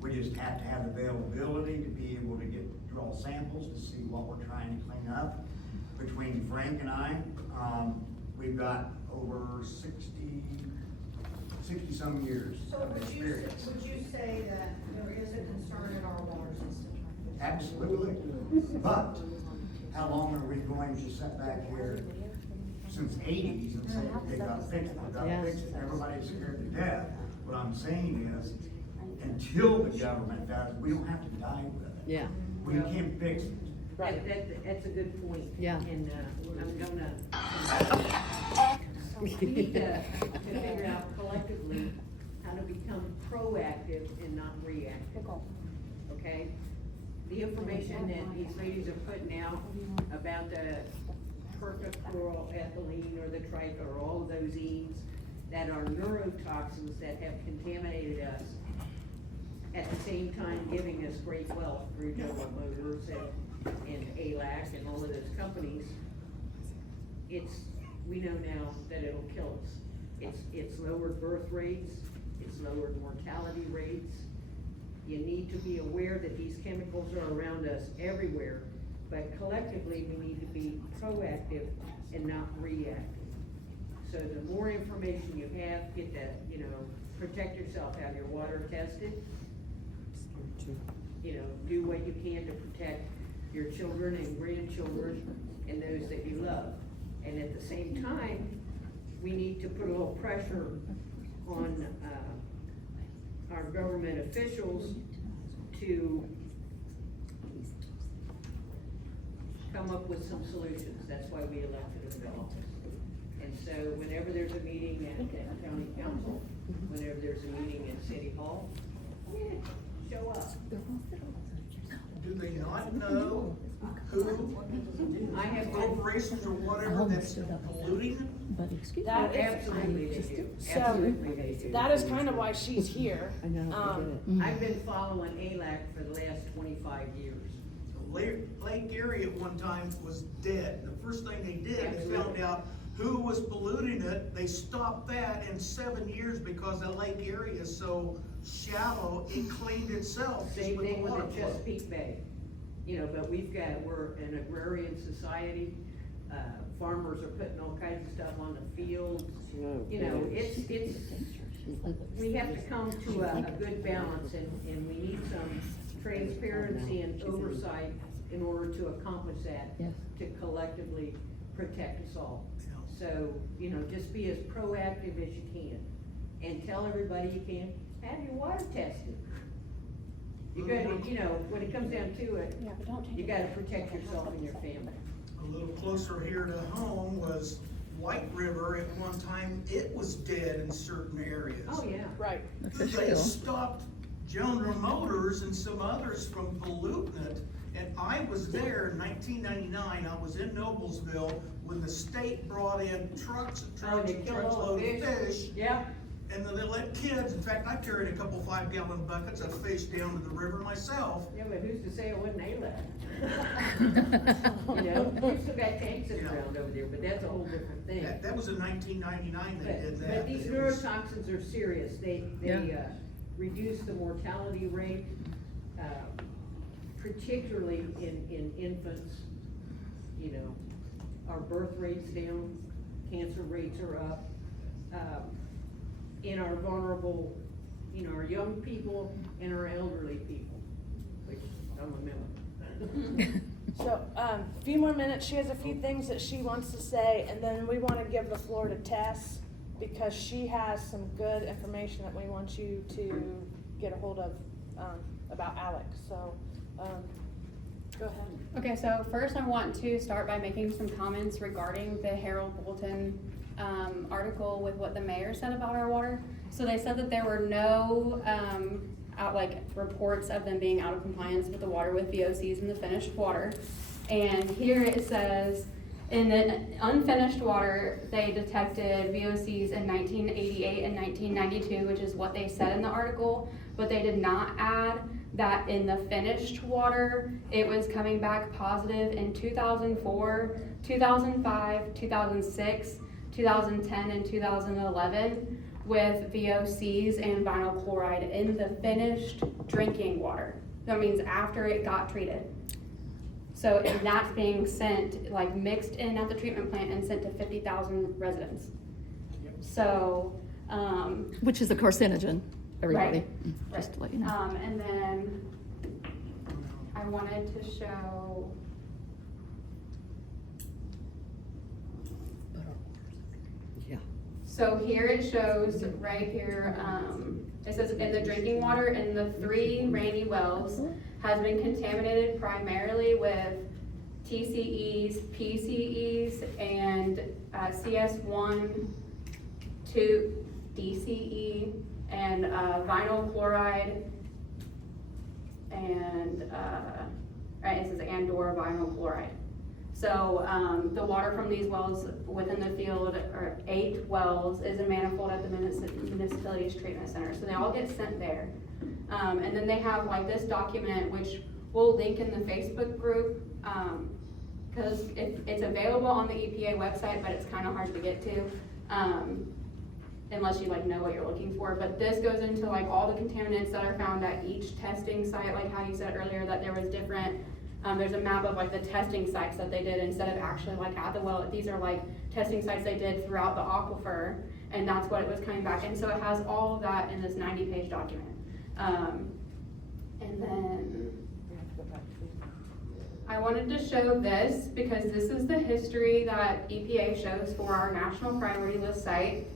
We just have to have availability to be able to draw samples to see what we're trying to clean up. Between Frank and I, we've got over 60-some years So of would experience. you say that there is a concern in our water system? Absolutely. But how long are we going to sit back here since '80s and say, they gotta fix it, they gotta fix it, everybody's scared to death? What I'm saying is, until the government does, we don't have to die with it. Yeah. We can fix it. That's a good point. Yeah. And, I'm gonna, we need to figure out collectively how to become proactive and not reactive, okay? The information that these ladies are putting out about the perfluoroethylene or the or all of those E's that are neurotoxins that have contaminated us, at the same time giving us great wealth through General Motors and ALAC and all of those companies, we know now that it'll kill us. It's lowered birth rates, it's lowered mortality rates. You need to be aware that these chemicals are around us everywhere, but collectively, we need to be proactive and not reactive. So the more information you have, get that, protect yourself, have your water tested. Do what you can to protect your children and grandchildren and those that you love. And at the same time, we need to put a little pressure on, our government officials to come up with some solutions. That's why we elected them to office. And so whenever there's a meeting at county council, whenever there's a meeting at city hall, show up. Do they not know who, I have been, corporations or whatever that's polluting? But excuse me. That is, absolutely they do. So, Absolutely they do. that is kind of why she's here. I know, I get it. I've been following ALAC for the last 25 years. Lake Erie at one time was dead. The first thing they did, they found Absolutely. out who was polluting it. They stopped that in 7 years because the lake area is so shallow, it cleaned itself just Same with the thing with water the flow. Chesapeake Bay. You know, but we're an agrarian society. Farmers are putting all kinds of stuff on the fields. You know, we have to come to a good balance, and we need some transparency and oversight in order to accomplish that, to collectively protect us all. So, you know, just be as proactive as you can, and tell everybody you can, have your water tested. You gotta, you know, when it comes down to it, Yeah, but don't change you it. gotta protect yourself and your family. A little closer here to home was White River. At one time, it was dead in certain areas. Oh, yeah. Right. They stopped General Motors and some others from polluting it. And I was there in 1999, I was in Noblesville, when the state brought in trucks and Oh, trucks they and kill all truckloads the of fish. Yeah. And then they let kids, in fact, I carried a couple 5-gallon buckets of fish down to the river myself. Yeah, but who's to say it wasn't A-Lab? You know, we've still got tanks sitting around over there, but that's a whole different thing. That was in 1999 they did that. But these It was- neurotoxins are serious. They reduce the mortality rate, particularly in infants. You know, our birth rate's down, cancer rates are up. In our vulnerable, you know, our young people and our elderly people, which I'm a member. So, a few more minutes, she has a few things that she wants to say, and then we wanna give the floor to Tess, because she has some good information that we want you to get a hold of, about Alex, so, go ahead. Okay, so first I want to start by making some comments regarding the Herald Bulletin article with what the mayor said about our water. So they said that there were no reports of them being out of compliance with the water with VOCs in the finished water. And here it says, in the unfinished water, they detected VOCs in 1988 and 1992, which is what they said in the article, but they did not add that in the finished water, it was coming back positive in 2004, 2005, 2006, 2010, and 2011 with VOCs and vinyl chloride in the finished drinking water. That means after it got treated. So, and that's being sent, like mixed in at the treatment plant and sent to 50,000 residents. So, Which is a carcinogen, everybody, Right. just to let you know. and then I wanted to show, Yeah. so here it shows, right here, it says in the drinking water in the 3 rainy wells has been contaminated primarily with TCEs, PCEs, and CS1, 2, DCE, and vinyl chloride, and right, it says and/or vinyl chloride. So the water from these wells within the field, or 8 wells, is a manifold at the municipality's treatment center. So they all get sent there. And then they have like this document, which we'll link in the Facebook group, because it's available on the EPA website, but it's kind of hard to get to. Unless you like know what you're looking for, but this goes into like all the contaminants that are found at each testing site, like how you said earlier that there was different, there's a map of like the testing sites that they did instead of actually like at the well. These are like testing sites they did throughout the aquifer, and that's what it was coming back. And so it has all of that in this 90-page document. And then I wanted to show this because this is the history that EPA shows for our national priority list site.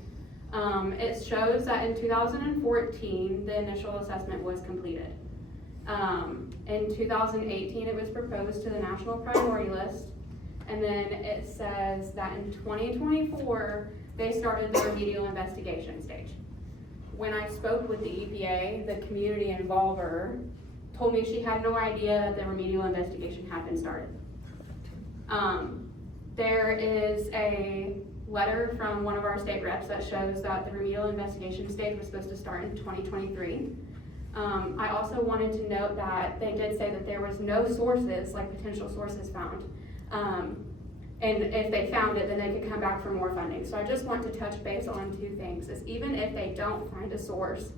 It shows that in 2014, the initial assessment was completed. In 2018, it was proposed to the national priority list. And then it says that in 2024, they started the remedial investigation stage. When I spoke with the EPA, the community involver told me she had no idea that the remedial investigation had been started. There is a letter from one of our state reps that shows that the remedial investigation stage was supposed to start in 2023. I also wanted to note that they did say that there was no sources, like potential sources found. And if they found it, then they could come back for more funding. So I just want to touch base on two things, is even if they don't find a source,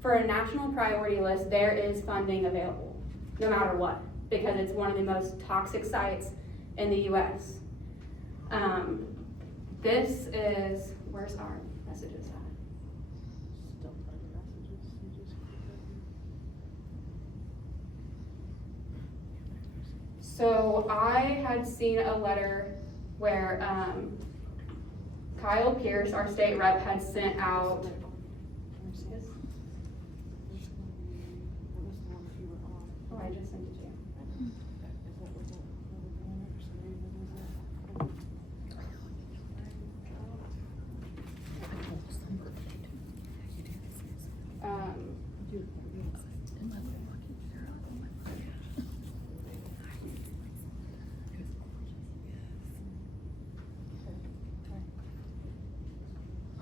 for a national priority list, there is funding available, no matter what, because it's one of the most toxic sites in the US. This is, where's our messages at? So I had seen a letter where Kyle Pierce, our state rep, had sent out. Oh, I just sent it to you.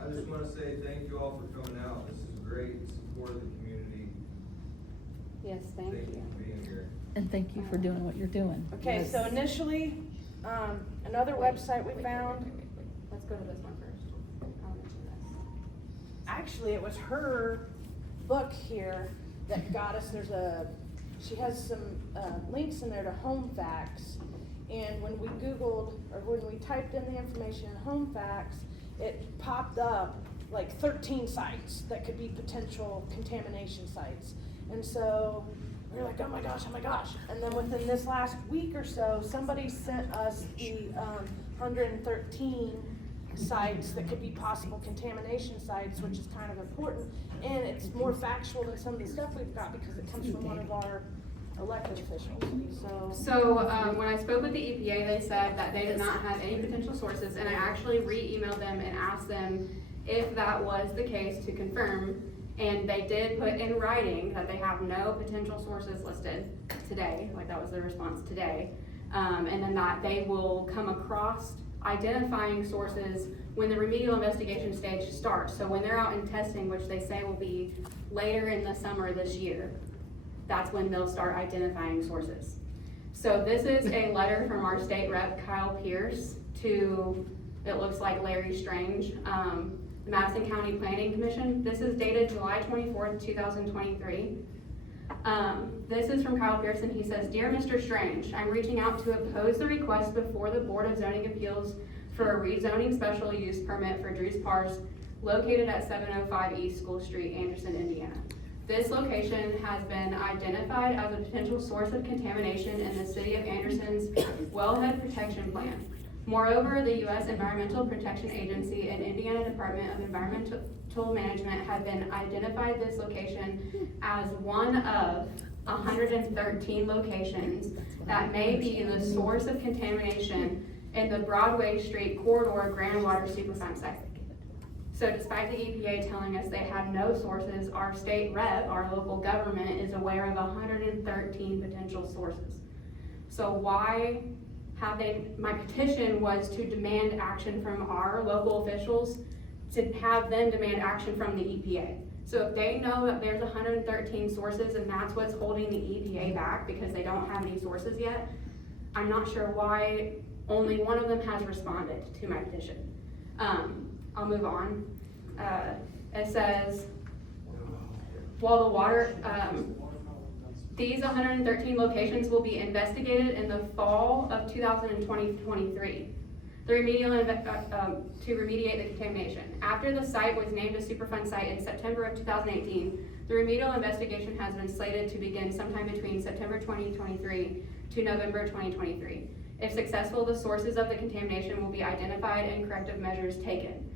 I just wanna say thank you all for coming out. This is great support of the community. Yes, thank you. For being here. And thank you for doing what you're doing. Okay, so initially, another website we found, Let's go to this one first. I'll mention this. actually, it was her book here that got us, she has some links in there to home facts. And when we Googled, or when we typed in the information in home facts, it popped up like 13 sites that could be potential contamination sites. And so we were like, oh my gosh. And then within this last week or so, somebody sent us the 113 sites that could be possible contamination sites, which is kind of important. And it's more factual than some of the stuff we've got because it comes from one of our elected officials, So when I spoke with the EPA, they said that they did not have any potential sources, and I actually re-emailed them and asked them if that was the case to confirm, and they did put in writing that they have no potential sources listed today, like that was their response today, and then that they will come across identifying sources when the remedial investigation stage starts. So when they're out in testing, which they say will be later in the summer this year, that's when they'll start identifying sources. So this is a letter from our state rep, Kyle Pierce, to, it looks like Larry Strange, the Madison County Planning Commission. This is dated July 24th, 2023. This is from Kyle Pierce, and he says, Dear Mr. Strange, I'm reaching out to oppose the request before the Board of Zoning Appeals for a rezoning special use permit for Drew's Parks located at 705 East School Street, Anderson, Indiana. This location has been identified as a potential source of contamination in the City of Anderson's Wellhead Protection Plan. Moreover, the U.S. Environmental Protection Agency and Indiana Department of Environmental Management have been identified this location as one of 113 locations that may be the source of contamination in the Broadway Street Corridor Groundwater Superfund site. So despite the EPA telling us they had no sources, our state rep, our local government, is aware of 113 potential sources. So why have they, my petition was to demand action from our local officials, to have them demand action from the EPA. So if they know that there's 113 sources and that's what's holding the EPA back because they don't have any sources yet, I'm not sure why only one of them has responded to my petition. I'll move on. It says, while the water, these 113 locations will be investigated in the fall of 2023. The remedial, to remediate the contamination. After the site was named a Superfund site in September of 2018, the remedial investigation has been slated to begin sometime between September 2023 to November 2023. If successful, the sources of the contamination will be identified and corrective measures taken.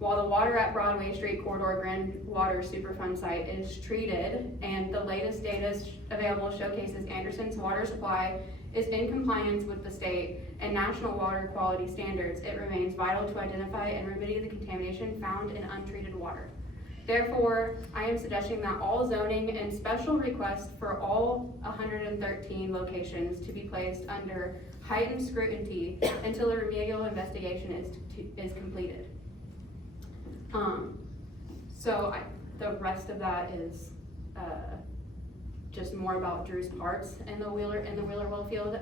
While the water at Broadway Street Corridor Groundwater Superfund site is treated and the latest data available showcases Anderson's water supply is in compliance with the state and national water quality standards, it remains vital to identify and remedy the contamination found in untreated water. Therefore, I am suggesting that all zoning and special requests for all 113 locations to be placed under heightened scrutiny until the remedial investigation is completed. The rest of that is just more about Drew's parts in the Wheeler Wellfield.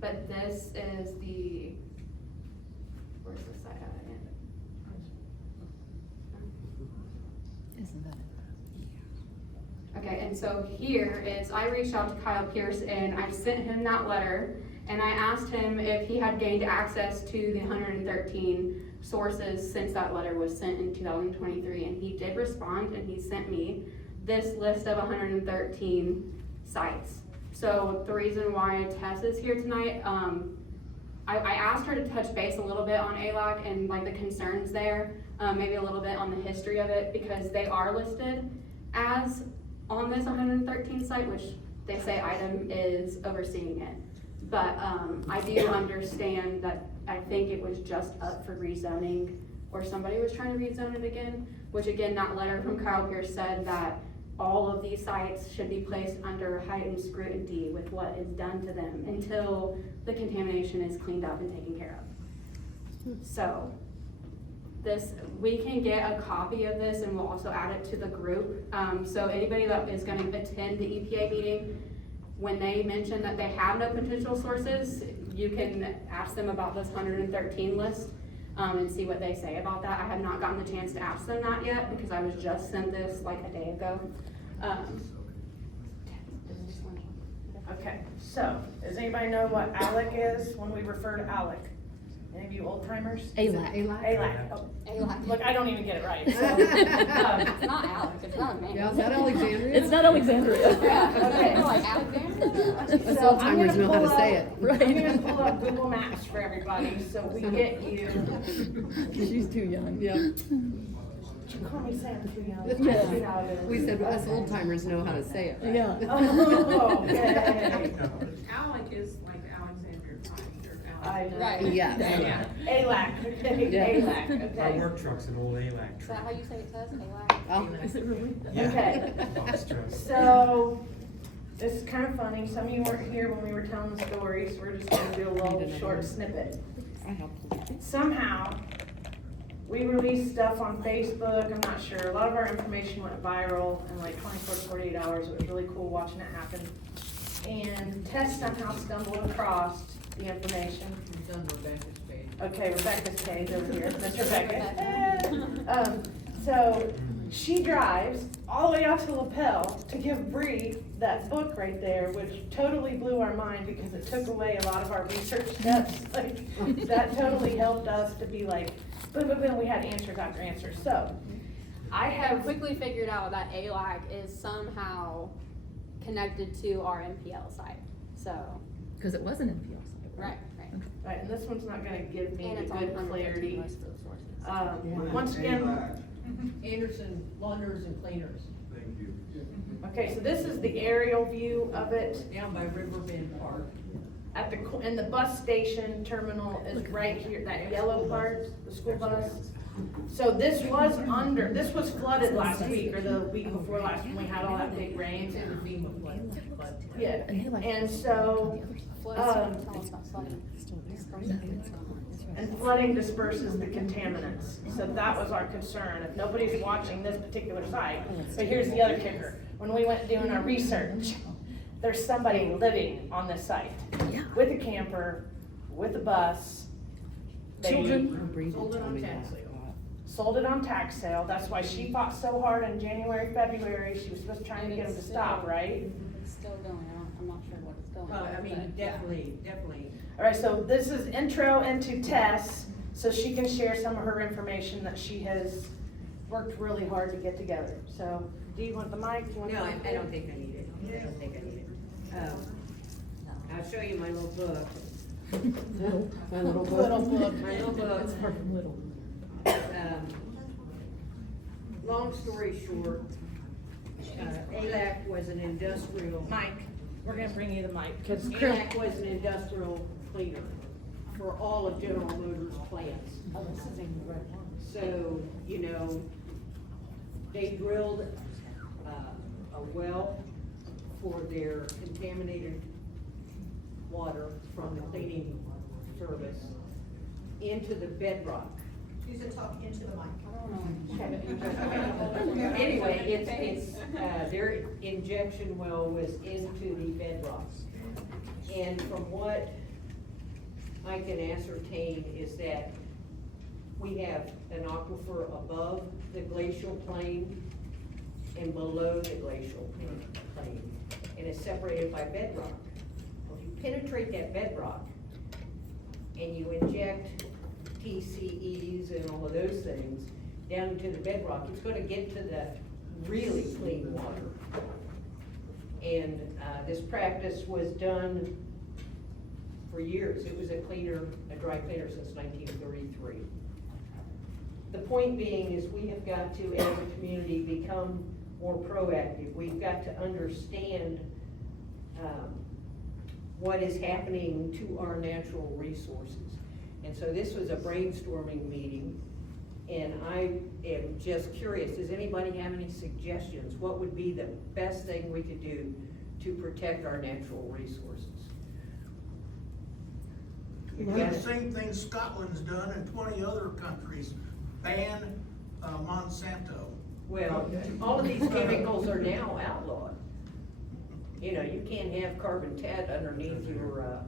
But this is the Where's the site at? Isn't that Okay, and so here is, I reached out to Kyle Pierce and I sent him that letter and I asked him if he had gained access to the 113 sources since that letter was sent in 2023, and he did respond and he sent me this list of 113 sites. So the reason why Tess is here tonight, I asked her to touch base a little bit on ALAC and like the concerns there, maybe a little bit on the history of it, because they are listed as on this 113 site, which they say ITEM is overseeing it. But I do understand that I think it was just up for rezoning, or somebody was trying to rezone it again, which again, that letter from Kyle Pierce said that all of these sites should be placed under heightened scrutiny with what is done to them until the contamination is cleaned up and taken care of. So we can get a copy of this and we'll also add it to the group. So anybody that is gonna attend the EPA meeting, when they mention that they have no potential sources, you can ask them about this 113 list and see what they say about that. I have not gotten the chance to ask them that yet because I was just sent this like a day ago. Okay, so, does anybody know what ALEC is when we refer to ALEC? Any of you old timers? ALAC. ALAC. Oh, ALAC. look, I don't even get it right, so. It's not Alec, it's not a man. Yeah, is that Alexandria? It's not Alexandria. Yeah, Okay. like Alexander? Us So old timers I'm gonna know how to pull say up- it. Right. I'm gonna pull up Google Maps for everybody, so we get you. She's too young. Yep. You call me Sam too young. Yeah. I see how it is. We said us old timers know how to say it. Right? Yeah. Oh, okay. Alec is like Alexander Pine or I Alec. know. Right. Yeah. Yeah. ALAC, okay, Yeah. ALAC, Our okay. work truck's an old ALAC Is truck. that how you say it, Tess? ALAC? Oh. Is it really? Okay. Box truck. So, this is kind of funny, some of you weren't here when we were telling the stories, we're just gonna do a little short snippet. I helped. Somehow, we released stuff on Facebook, I'm not sure, a lot of our information went viral in like 24 to 48 hours, it was really cool watching it happen. And Tess somehow stumbled across the information. It's on Rebecca's page. Okay, Rebecca's page over here, Miss Rebecca. So, she drives all the way out to LaPel to give Bree that book right there, which totally blew our mind because it took away a lot of our research steps. Like, that totally helped us to be like, boom, boom, boom, we had answers after answers. So, I I have, quickly figured out that ALAC is somehow connected to our MPL site, so, Because it was an MPL site. right. right, and this one's not gonna give me And the it's on good 113 clarity. list for the sources. Once again, Anderson Lawners and Cleaners, Thank you. okay, so this is the aerial view of it. down by Riverbend Park. At the, and the bus station terminal is right here, that yellow part, the school bus. So this was flooded last week, or the week before last, when we had all that big rain. It's in the FEMA flood. Yeah, And they like- and so, Flood, tell us about flooding. and flooding disperses the contaminants. So that was our concern, if nobody's watching this particular site. But here's the other kicker, when we went doing our research, there's somebody living on this site. With a camper, with a bus. They Sold it on tax sale. sold it on tax sale, that's why she fought so hard in January, February, she was supposed to try and get them to stop, right? It's still going, I'm not sure what it's going. Well, I mean, but, yeah. definitely. Alright, so this is intro into Tess, so she can share some of her information that she has worked really hard to get together. So, do you want the mic? Do you want No, the- I don't think I need it. I don't think I need it. I'll show you my little book. My little book. Little book. My little book. It's hard from little. Long story short, ALAC was an industrial. Mike, we're gonna bring you the mic, cause ALAC was an industrial cleaner for all of General Motors plants. Oh, this is in the red one. So, you know, they drilled a well for their contaminated water from the cleaning service into the bedrock. You should talk into the mic. Anyway, it's, their injection well was into the bedrock. And from what I can ascertain is that we have an aquifer above the glacial plain and below the glacial plain, and it's separated by bedrock. Well, if you penetrate that bedrock and you inject TCEs and all of those things down into the bedrock, it's gonna get to the really clean water. And, this practice was done for years. It was a dry cleaner since 1933. The point being is we have got to, as a community, become more proactive. We've got to understand what is happening to our natural resources. And so this was a brainstorming meeting, and I am just curious, does anybody have any suggestions? What would be the best thing we could do to protect our natural resources? The same thing Scotland's done and 20 other countries, ban Monsanto. Well, all of these chemicals are now outlawed. You know, you can't have carbon tat underneath your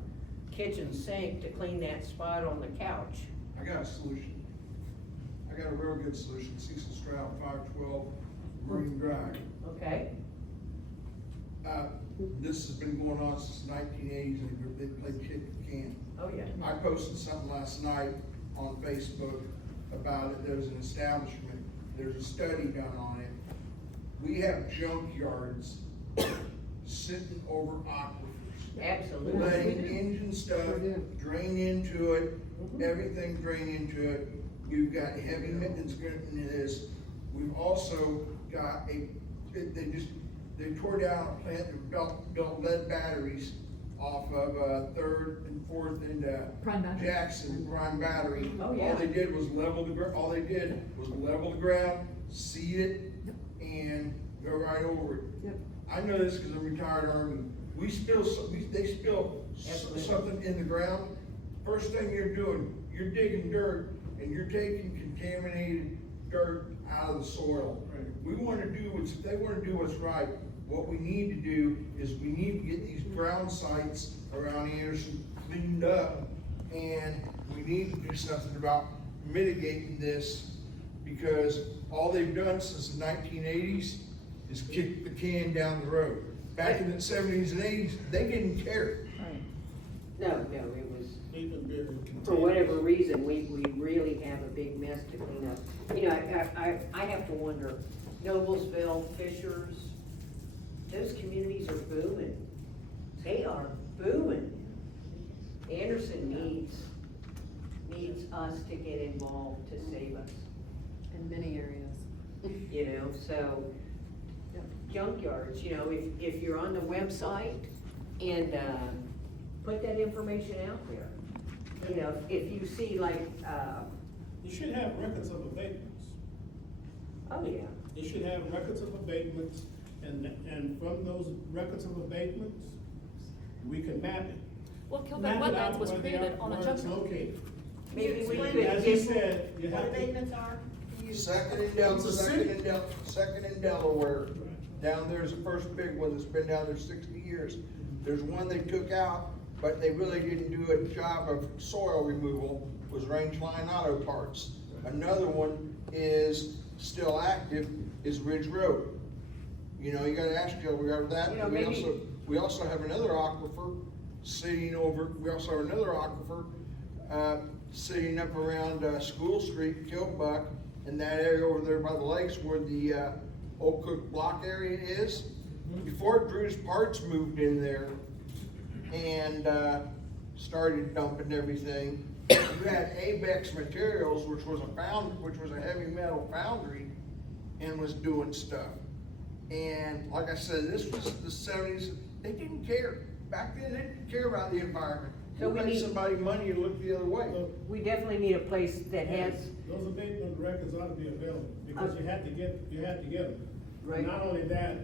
kitchen sink to clean that spot on the couch. I got a solution. I got a real good solution. Cecil Stroud, 512 Marine Drive. Okay. This has been going on since the 1980s, and they played kick the can. Oh, yeah. I posted something last night on Facebook about it. There's an establishment, there's a study done on it. We have junkyards sitting over aquifers. Absolutely. Letting engine stuff drain into it, everything drain into it. We've got heavy maintenance going into this. We've also got they tore down a plant that built lead batteries off of 3rd and 4th and Jackson, Prime Battery. Oh, yeah. All they did was level the ground, seed it, and go right over it. Yep. I know this because I'm retired Army. They spill something in the ground. First thing you're doing, you're digging dirt and you're taking contaminated dirt out of the soil. Right. If they want to do what's right, what we need to do is we need to get these ground sites around Anderson cleaned up, and we need to do something about mitigating this, because all they've done since the 1980s is kick the can down the road. Back in the 70s and 80s, they didn't care. No, it was, Even bigger containers. for whatever reason, we really have a big mess to clean up. You know, I have to wonder, Noblesville, Fishers, those communities are booming. They are booming. Anderson needs us to get involved to save us. In many areas. You know, so junkyards, you know, if you're on the website and, put that information out there. You know, if you see like, You should have records of abatements. oh yeah, You should have records of abatements, and from those records of abatements, we can map it. Well, Kilbeck Map it out Wetlands was where they created are, on a where it's junkyard. located. maybe we Explain could As you give, said, you What have to. abatements are? Second in Delaware. Down there's the first big one that's been down there 60 years. There's one they took out, but they really didn't do a job of soil removal, was Rangeline Auto Parts. Another one is still active, is Ridge Road. You know, you gotta ask you, we got that. You know, We also have another aquifer sitting up around School Street, Kilbuck, in that area over there by the lakes where the Old Cook Block area is. Before Drew's Parts moved in there and started dumping everything, you had Abex Materials, which was a heavy metal foundry, and was doing stuff. And like I said, this was the 70s. They didn't care. Back then, they didn't care about the environment. So we Pay need- somebody money to look the other way. we definitely need a place that has, Those abatement records ought to be available, because you have to get them. Right. Not only that,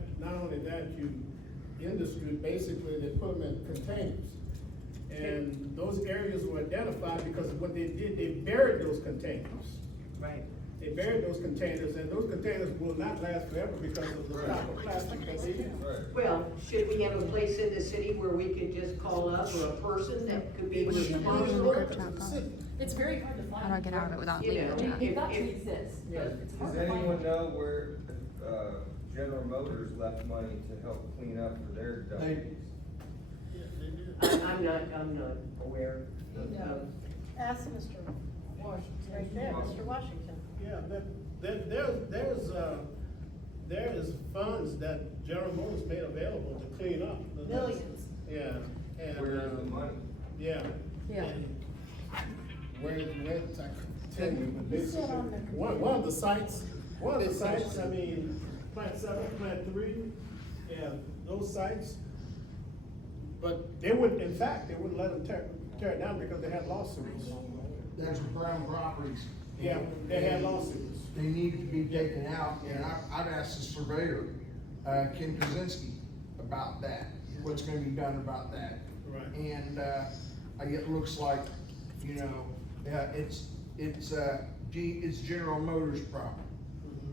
industry, basically the equipment containers. And those areas were identified because of what they did, they buried those containers. right, They buried those containers, and those containers will not last forever because of the type of plastic that they use. well, should we have a place in the city where we could just call up, or a person that could be It should be in the responsible? records of the city. It's very hard to find. How do I get out of it without You leaving know, the chat? They've got to exist, but it's hard Does to find. anyone know where, General Motors left money to help clean up for their dumps? I'm not aware of. Ask Mr. Washington, right there, Mr. Washington. Yeah, there is funds that General Motors made available to clean up. Millions. Yeah, and. Where is the money? Yeah. Yeah. And where, I can tell you, but basically, one of the sites, I mean, Plant 7, Plant 3, yeah, those sites. But they wouldn't, in fact, they wouldn't let them tear it down because they had lawsuits. There's Brown properties. Yeah, they had lawsuits. They need to be taken out, and I've asked the surveyor, Ken Kaczynski, about that, what's gonna be done about that. Right. And, it looks like, you know, it's General Motors property,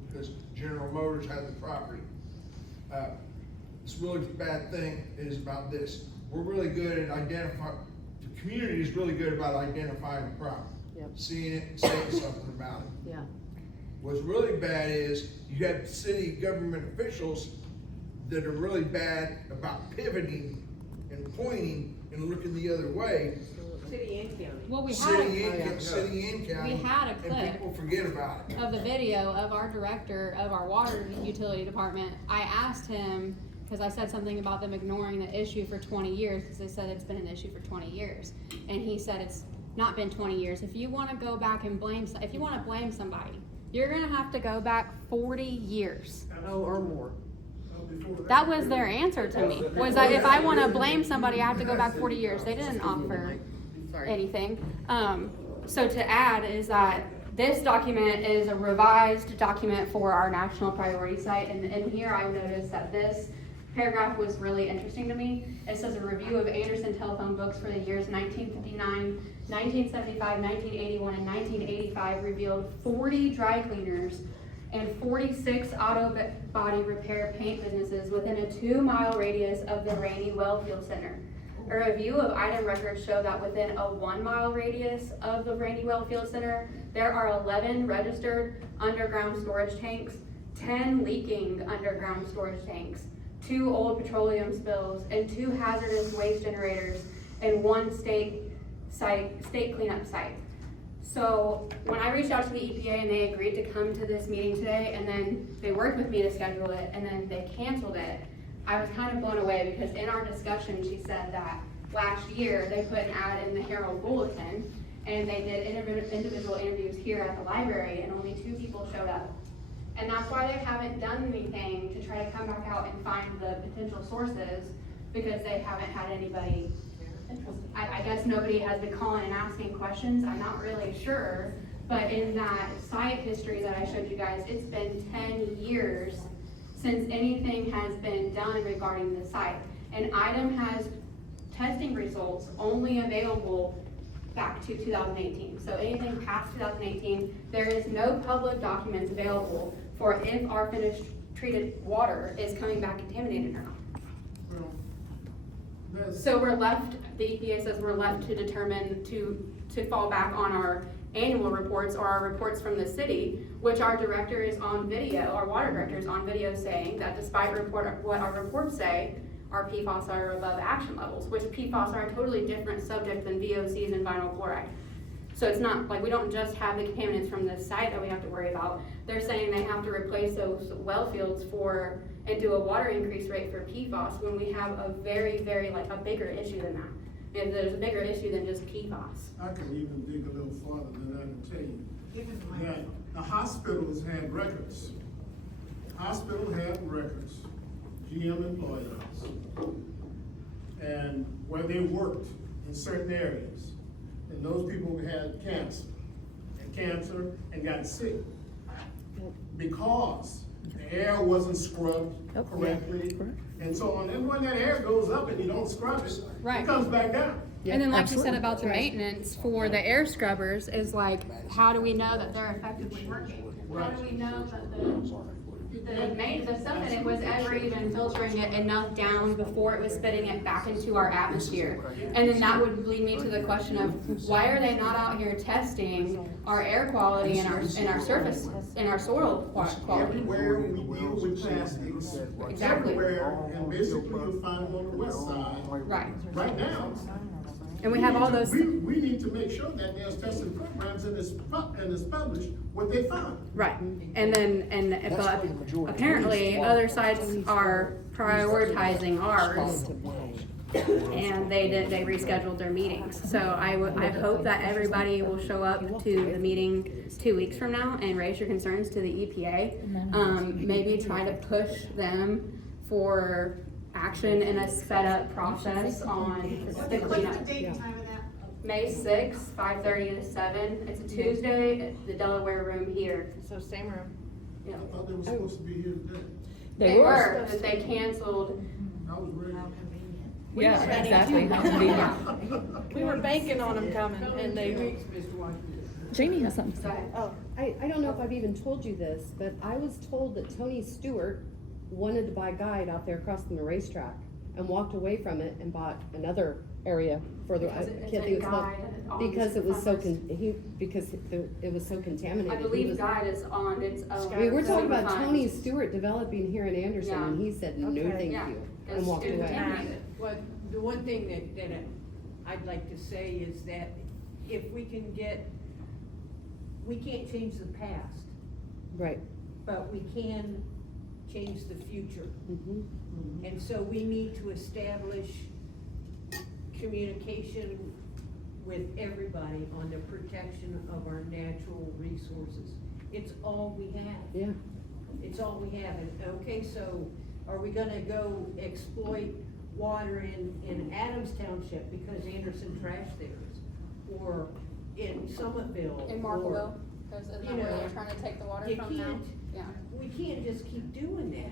because General Motors had the property. This really bad thing is about this. We're really good at the community is really good about identifying a problem. Yep. Seeing it, and saying something about it. Yeah. What's really bad is you have city government officials that are really bad about pivoting and pointing and looking the other way. City and county. Well, we had City a, and county. we had a And clip people forget about it. of the video of our director of our water utility department. I asked him, because I said something about them ignoring the issue for 20 years, because they said it's been an issue for 20 years. And he said it's not been 20 years. If you want to go back and if you want to blame somebody, you're going to have to go back 40 years. Oh, or more. That was their answer to me, was that if I want to blame somebody, I have to go back 40 years. They didn't offer anything. So to add is that this document is a revised document for our national priority site, and in here I noticed that this paragraph was really interesting to me. It says a review of Anderson telephone books for the years 1959, 1975, 1981, and 1985 revealed 40 dry cleaners and 46 auto body repair paint businesses within a 2-mile radius of the Rainy Wellfield Center. A review of item records show that within a 1-mile radius of the Rainy Wellfield Center, there are 11 registered underground storage tanks, 10 leaking underground storage tanks, 2 old petroleum spills, and 2 hazardous waste generators, and 1 state cleanup site. So when I reached out to the EPA and they agreed to come to this meeting today, and then they worked with me to schedule it, and then they canceled it, I was kind of blown away, because in our discussion, she said that last year they put an ad in the Herald Bulletin, and they did individual interviews here at the library, and only 2 people showed up. And that's why they haven't done anything to try to come back out and find the potential sources, because they haven't had anybody. I guess nobody has been calling and asking questions. I'm not really sure, but in that site history that I showed you guys, it's been 10 years since anything has been done regarding the site. And IDEM has testing results only available back to 2018. So anything past 2018, there is no public documents available for if our finished treated water is coming back contaminated or not. So we're left, the EPA says we're left to determine to fall back on our annual reports or our reports from the city, which our director is on video, our water director is on video saying that despite what our reports say, our PFAS are above action levels, which PFAS are a totally different subject than VOCs and vinyl chloride. So it's not like we don't just have the contaminants from the site that we have to worry about. They're saying they have to replace those well fields and do a water increase rate for PFAS when we have a very, very, a bigger issue than that. And there's a bigger issue than just PFAS. I can even dig a little farther than I can tell you. That the hospitals had records. Hospital had records, GM employees, and where they worked in certain areas. And those people had cancer and got sick because the air wasn't scrubbed correctly, and so on. And when that air goes up and you don't scrub it, Right. it comes back down. And then like you said about the maintenance for the air scrubbers is like, how do we know that they're effectively working? How do we know that the stuff in it was ever even filtering it enough down before it was spitting it back into our atmosphere. And then that would lead me to the question of, why are they not out here testing our air quality and our surface, and our soil quality? Everywhere we deal with plastics, Exactly. everywhere, and basically you'll find them on the west side. Right. Right now. And we have all those. We need to make sure that there's testing programs and it's published what they found. Right, but apparently other sites are prioritizing ours, and they rescheduled their meetings. So I hope that everybody will show up to the meeting 2 weeks from now and raise your concerns to the EPA. Maybe try to push them for action in a sped up process on the cleanup. What's the date and time of that? May 6th, 5:30 to 7. It's a Tuesday at the Delaware Room here. So same room. Yeah. I thought they were supposed to be here today. They were, but they canceled. I was ready. Yeah, exactly. We were banking on them coming, and they. Jamie has something to say. Oh, I don't know if I've even told you this, but I was told that Tony Stewart wanted to buy a guide out there across from the racetrack and walked away from it and bought another area further. I can't think of what, because it was so it was so contaminated. I believe Guide is on its own. I mean, we're talking about Superfund. Tony Stewart developing here in Anderson, Yeah. and he said, no, Okay. thank Yeah. you, It's and walked away. contaminated. Well, the one thing that I'd like to say is that if we can we can't change the past, Right. but we can change the future. Mhm. And so we need to establish communication with everybody on the protection of our natural resources. It's all we have. Yeah. It's all we have. And, okay, so are we gonna go exploit water in Adams Township because Anderson trashed theirs? Or in Summitville? In or- Markville, because isn't that you where know, they're trying to take the water you from now? can't- Yeah. We can't just keep doing that.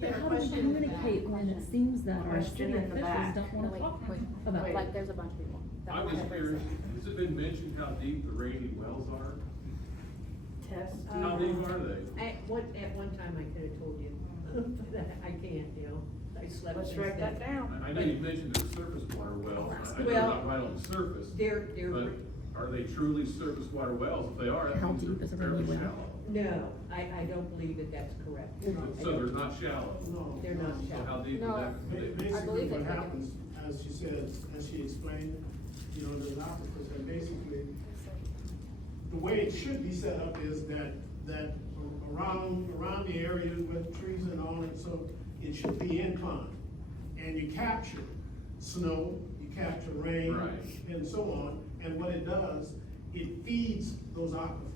But how do we communicate when it seems that our Question city in the officials back. don't wanna talk about it? Like, there's a bunch of people. I was curious, has it been mentioned how deep the rainy wells are? Test. How deep are they? At one time I could have told you. I can't, you know, I slept. Let's since write that then. down. I know you mentioned there's surface water wells, I know they're Well, not right on the surface, They're, but are they truly surface water wells? If they are, that How means deep is a they're rainy fairly well? shallow. no, I don't believe that that's correct. So they're not shallow. No. They're not So how shallow. deep No. would that be? Basically, believe they what take it. happens, as she said, as she explained, you know, there's aquifers, and basically, the way it should be set up is that around the areas with trees and all that, so it should be inclined. And you capture snow, you capture rain, Right. and so on, and what it does, it feeds those aquifers.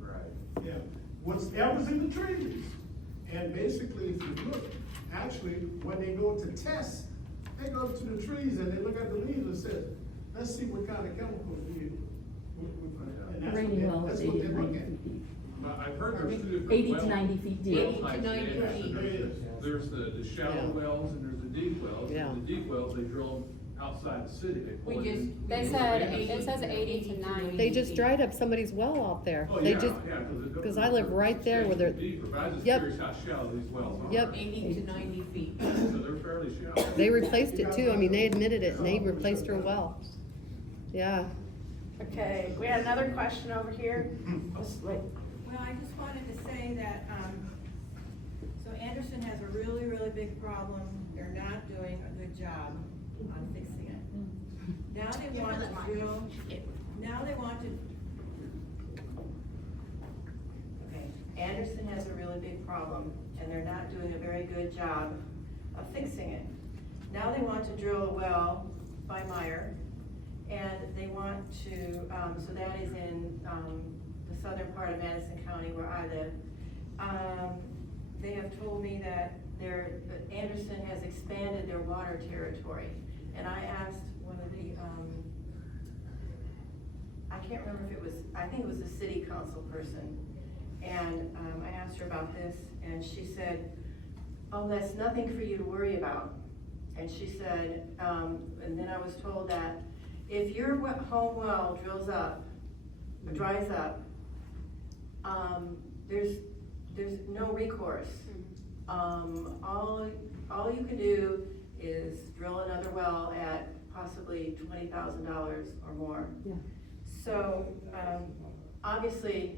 Right. Yeah, whatever's in the trees. And basically, if you look, actually, when they go to test, they go to the trees and they look at the leaves and say, let's see what kind of chemicals we find. And that's what Rainy they- well that's is what 80 they to look 90 at. feet deep. But I've heard there's two different 80 well. to 90 feet deep. 80 to types. 90 Yeah, feet. There's the shallow Yeah. wells and there's the deep wells. Yeah. And the deep wells, they drill them outside the city, they pull We it just. in. They said, it says 80 to 90. They just dried up somebody's well out there. Oh, They yeah, just, yeah, it- 'cause I live right there where they're- Deeper, but I was just Yep. curious how shallow these wells are. Yep. 80 to 90 feet. So they're fairly shallow. they replaced it too, I mean, they admitted it, and they replaced her well. Yeah. Okay, we had another question over here. Let's wait. Well, I just wanted to say that, so Anderson has a really, really big problem. They're not doing a good job on fixing it. Now they want to drill, now they want to. Okay, Anderson has a really big problem, and they're not doing a very good job of fixing it. Now they want to drill a well by Meyer, and they want to, so that is in, the southern part of Madison County where I live. They have told me that Anderson has expanded their water territory. And I asked one of the, I can't remember if it was, I think it was a city council person. And, I asked her about this, and she said, oh, that's nothing for you to worry about. And she said, and then I was told that if your home well dries up, there's no recourse. All you can do is drill another well at possibly $20,000 or more. Yeah. So, obviously,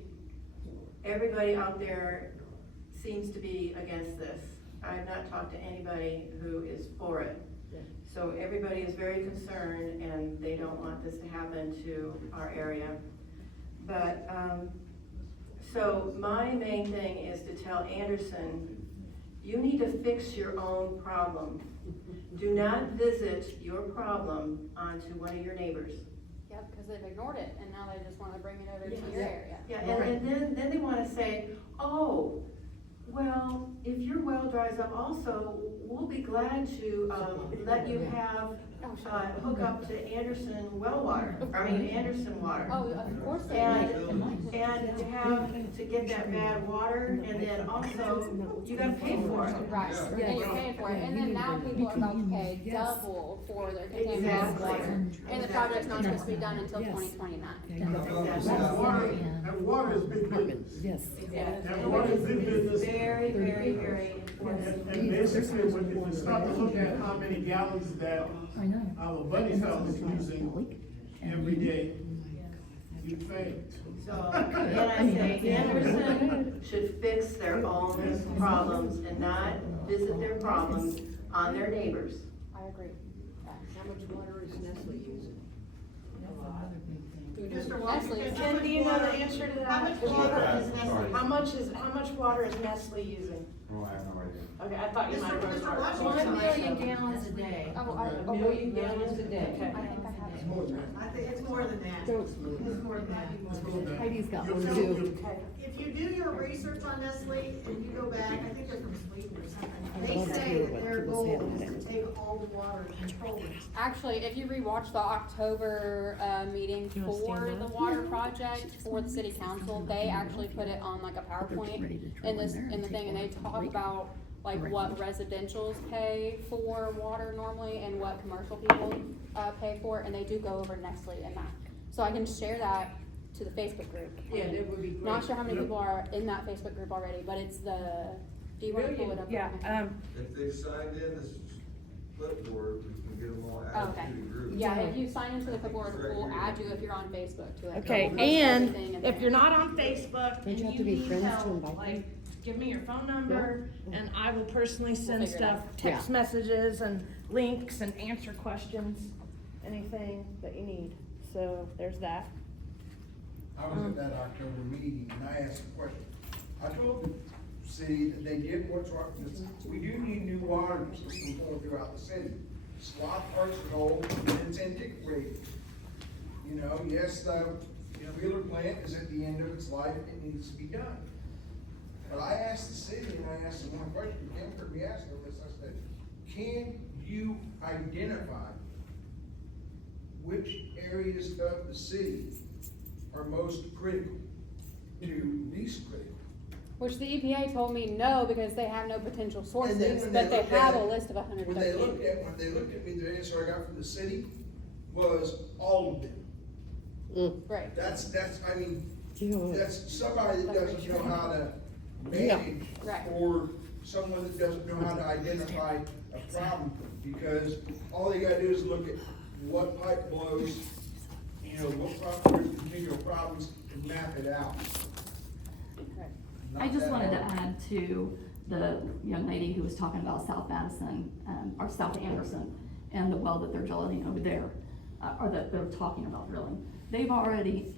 everybody out there seems to be against this. I've not talked to anybody who is for it. Yeah. So everybody is very concerned and they don't want this to happen to our area. But, so my main thing is to tell Anderson, you need to fix your own problem. Do not visit your problem onto one of your neighbors. Yep, because they've ignored it, and now they just wanna bring it over to your area. Yeah, and then they wanna say, oh, well, if your well dries up also, we'll be glad to, let you have, hook up to Anderson well water, Anderson water. Oh, of course they And to have, to get that bad water, and then also, you gotta pay for it. Right, and you're paying for it, and then now people are about to pay double for their contaminated Exactly. water. And the project's not supposed to be done until 2029. And water is big business. Yes. And water is big business. Very, very, very important. And basically, when you start to look at how many gallons that our buddy fellow is using every day, you faint. So, again, I say Anderson should fix their own problems and not visit their problems on their neighbors. I agree. How much water is Nestle using? Mr. Nestle. Ken, do you know the answer to that? How much water is Nestle? How much water is Nestle using? Oh, I have no idea. Okay, I thought you might have. Mr. Washington. 1 million gallons a day. Oh, A million gallons a day. Okay. I think I have It's it. more than that. I think it's more than that. Don't. It's more than that. It's more than that. Heidi's got You'll- one you'll- too. If you do your research on Nestle and you go back, I think they're from Sweden or something, I'd they love to say hear that what their people say goal about is it. to take all the water and control it. Actually, if you rewatch the October, meeting You wanna for stand the up? water project for the city council, they actually put it on like a PowerPoint in this, in the thing, and they talk about like what residentials pay for water normally and what commercial people, pay for, and they do go over Nestle and Mac. So I can share that to the Facebook group. Yeah, that would be great. Not sure how many people are in that Facebook group already, but it's do you wanna pull it up? Yeah, If they've signed in this clipboard, we can get them all Oh, added okay. to the group. Yeah, if you sign into the clipboard, we'll add you if you're on Facebook to it. okay, We'll post everything and in if there. you're not on Facebook Don't and you have you to be need friends to help, invite them? like, give me your phone number and I will personally send figure it out. stuff, text messages and links and answer questions, anything that you need. So there's that. I was at that October meeting and I asked a question. I told the city that they get what's wrong, we do need new water systems going throughout the city. Slough Park's old and it's antiquated. You know, yes, the Wheeler plant is at the end of its life, it needs to be done. But I asked the city and I asked them one question, Kim heard me ask them this, I said, can you identify which areas of the city are most critical to least critical? Which the EPA told me no, because they have no potential And then sources, when but they looked at have a it- list of When they 113. looked at me, the answer I got from the city was all of them. Right. That's, I mean, Yeah. that's somebody that doesn't know how to manage, Right. or someone that doesn't know how to identify a problem, because all they gotta do is look at what pipe blows, you know, what problem, continual problems, and map it out. I just wanted to add to the young lady who was talking about South Madison, or South Anderson, and the well that they're drilling over there, or that they're talking about drilling. They've already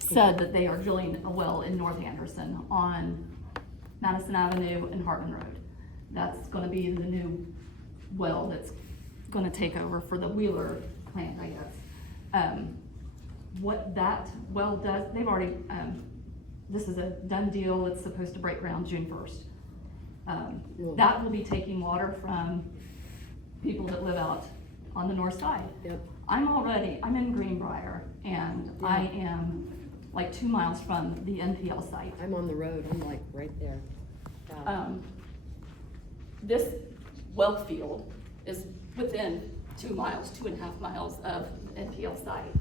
said that they are drilling a well in North Anderson on Madison Avenue and Hartman Road. That's gonna be the new well that's gonna take over for the Wheeler plant, I guess. What that well does, they've already, this is a done deal, it's supposed to break ground June 1st. That will be taking water from people that live out on the north side. Yep. I'm in Greenbrier, and I am like 2 miles from the NPL site. I'm on the road, I'm like right there. This well field is within 2 miles, 2.5 miles of NPL site.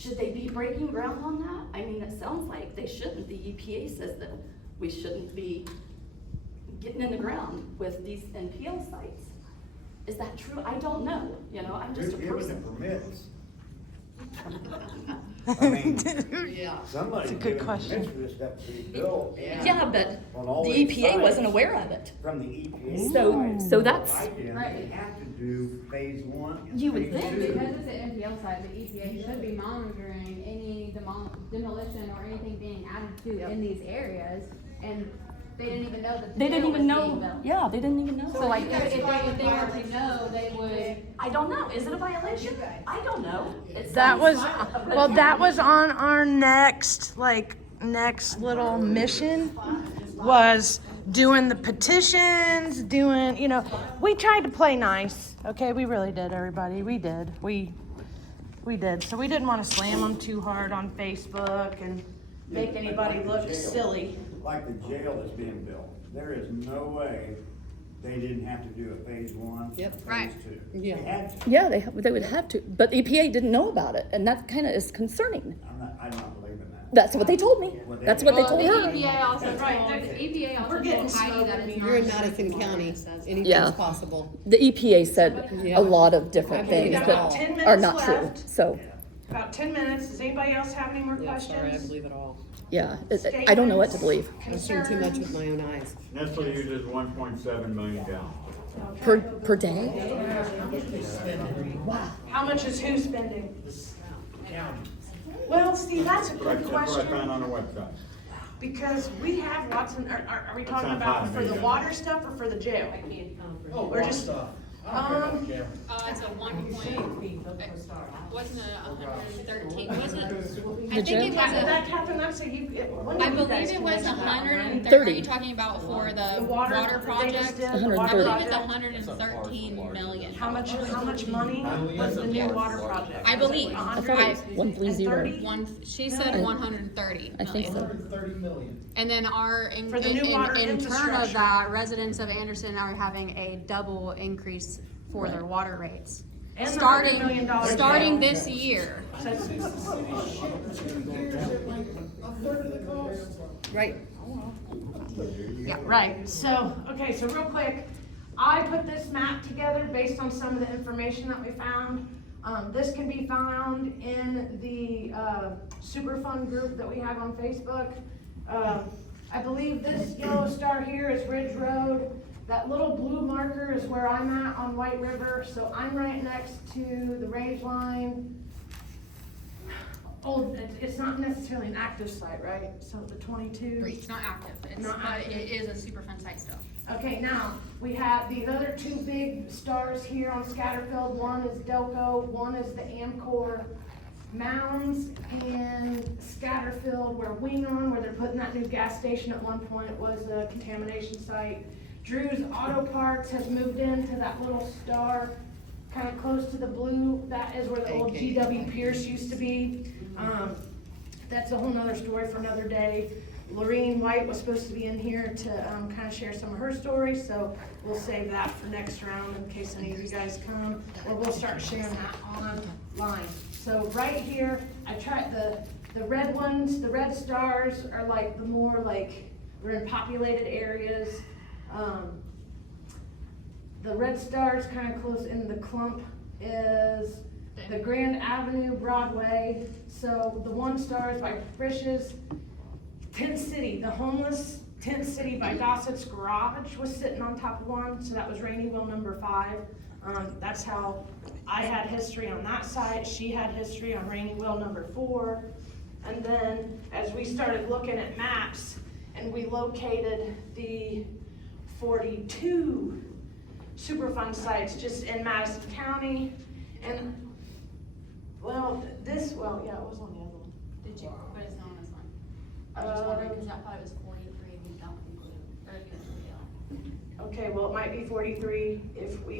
should they be breaking ground on that? I mean, it sounds like they shouldn't. The EPA says that we shouldn't be getting in the ground with these NPL sites. Is that true? I don't know, you know, I'm just a Who's giving person. the permits? I mean, Yeah. somebody's good giving question. permits for this stuff to be built, and. Yeah, but on all the these EPA wasn't sites, aware of it. From the EPA. So- side, so that's- right in, they have to do phase one and You would phase think. two. Because it's an NPL site, the EPA should be monitoring any demolition or anything being added to in these areas, and they didn't even know that the They didn't jail even was being know, built. yeah, they didn't even know. So like, if they were to know, they would. I don't know, is it a violation? I don't know. It That sounds was, like- well, that was on our next little mission, was doing the petitions, doing, you know, we tried to play nice, okay, we really did, everybody, we did, we did, so we didn't want to slam them too hard on Facebook and make anybody Like the look jail. silly. Like the jail that's being built, there is no way they didn't have to do a phase one, Yep. phase Right. two. Yeah. They had to. Yeah, they would have to, but EPA didn't know about it, and that kinda is concerning. I'm not believing that. That's what they told me. That's what they told The her. EPA also Right, told, the EPA we're also getting told Heidi that it's not. You're in Madison County, anything's Yeah. possible. The EPA said Yeah. a lot of different I believe things it that all. 10 are minutes not true, left. so, About 10 minutes, does anybody else have any more Yeah, questions? sorry, I believe it all. yeah, I don't know what to believe. I've seen too much with my own eyes. Nestle uses 1.7 million gallons. Per day? How much is who spending? Well, Steve, that's a good That's what I question, found on the website. because we have lots of, are we talking sounds about high to for me, the yeah. water stuff or for the jail? Oh, Or just- stuff. It's a 1 wasn't it 113, was it? I The think jail? it was a, That Captain, that's a, when I did you believe guys it was commission that one, right? 130, 30. are you talking about for the The water they just project? did, the 130. water I believe it's project. 113 million. How much money was the new water project? I believe. I thought it was 130. She said 130 I think million. so. 30 million. And then For the new water in turn infrastructure. of that, residents of Anderson are having a double increase for their water rates. And the $100 Starting, million starting jail. this year. Right. Yeah, right, so, okay, so real quick, I put this map together based on some of the information that we found. This can be found in the, Superfund group that we have on Facebook. I believe this yellow star here is Ridge Road. That little blue marker is where I'm at on White River, so I'm right next to the range line. Oh, it's not necessarily an active site, right? So the 22. It's not active, it's, Not but active. it is a Superfund site still. Okay, now, we have these other two big stars here on Scatterfield. One is Delco, one is the Amcor Mounds in Scatterfield, where Wingon, where they're putting that new gas station at one point, was a contamination site. Drew's Auto Parts has moved into that little star, kind of close to the blue. That is where the old GW Pierce used to be. That's a whole nother story for another day. Lorene White was supposed to be in here to kind of share some of her stories, so we'll save that for next round in case any of you guys come, or we'll start sharing that online. So right here, I tried the red ones, the red stars are like the more like, we're in populated areas. The red stars kind of close in the clump is the Grand Avenue Broadway. So the one star is by Frisch's. Tent City, the homeless Tent City by Gossett's Garage was sitting on top of one, so that was Rainy Well number 5. That's how I had history on that side. She had history on Rainy Well number 4. And then as we started looking at maps and we located the 42 Superfund sites just in Madison County. And well, yeah, it was on the other one. Did you, but it's not on this one. I was just wondering, because I thought it was 43, we don't include, or if you include it. Okay, well, it might be 43 if we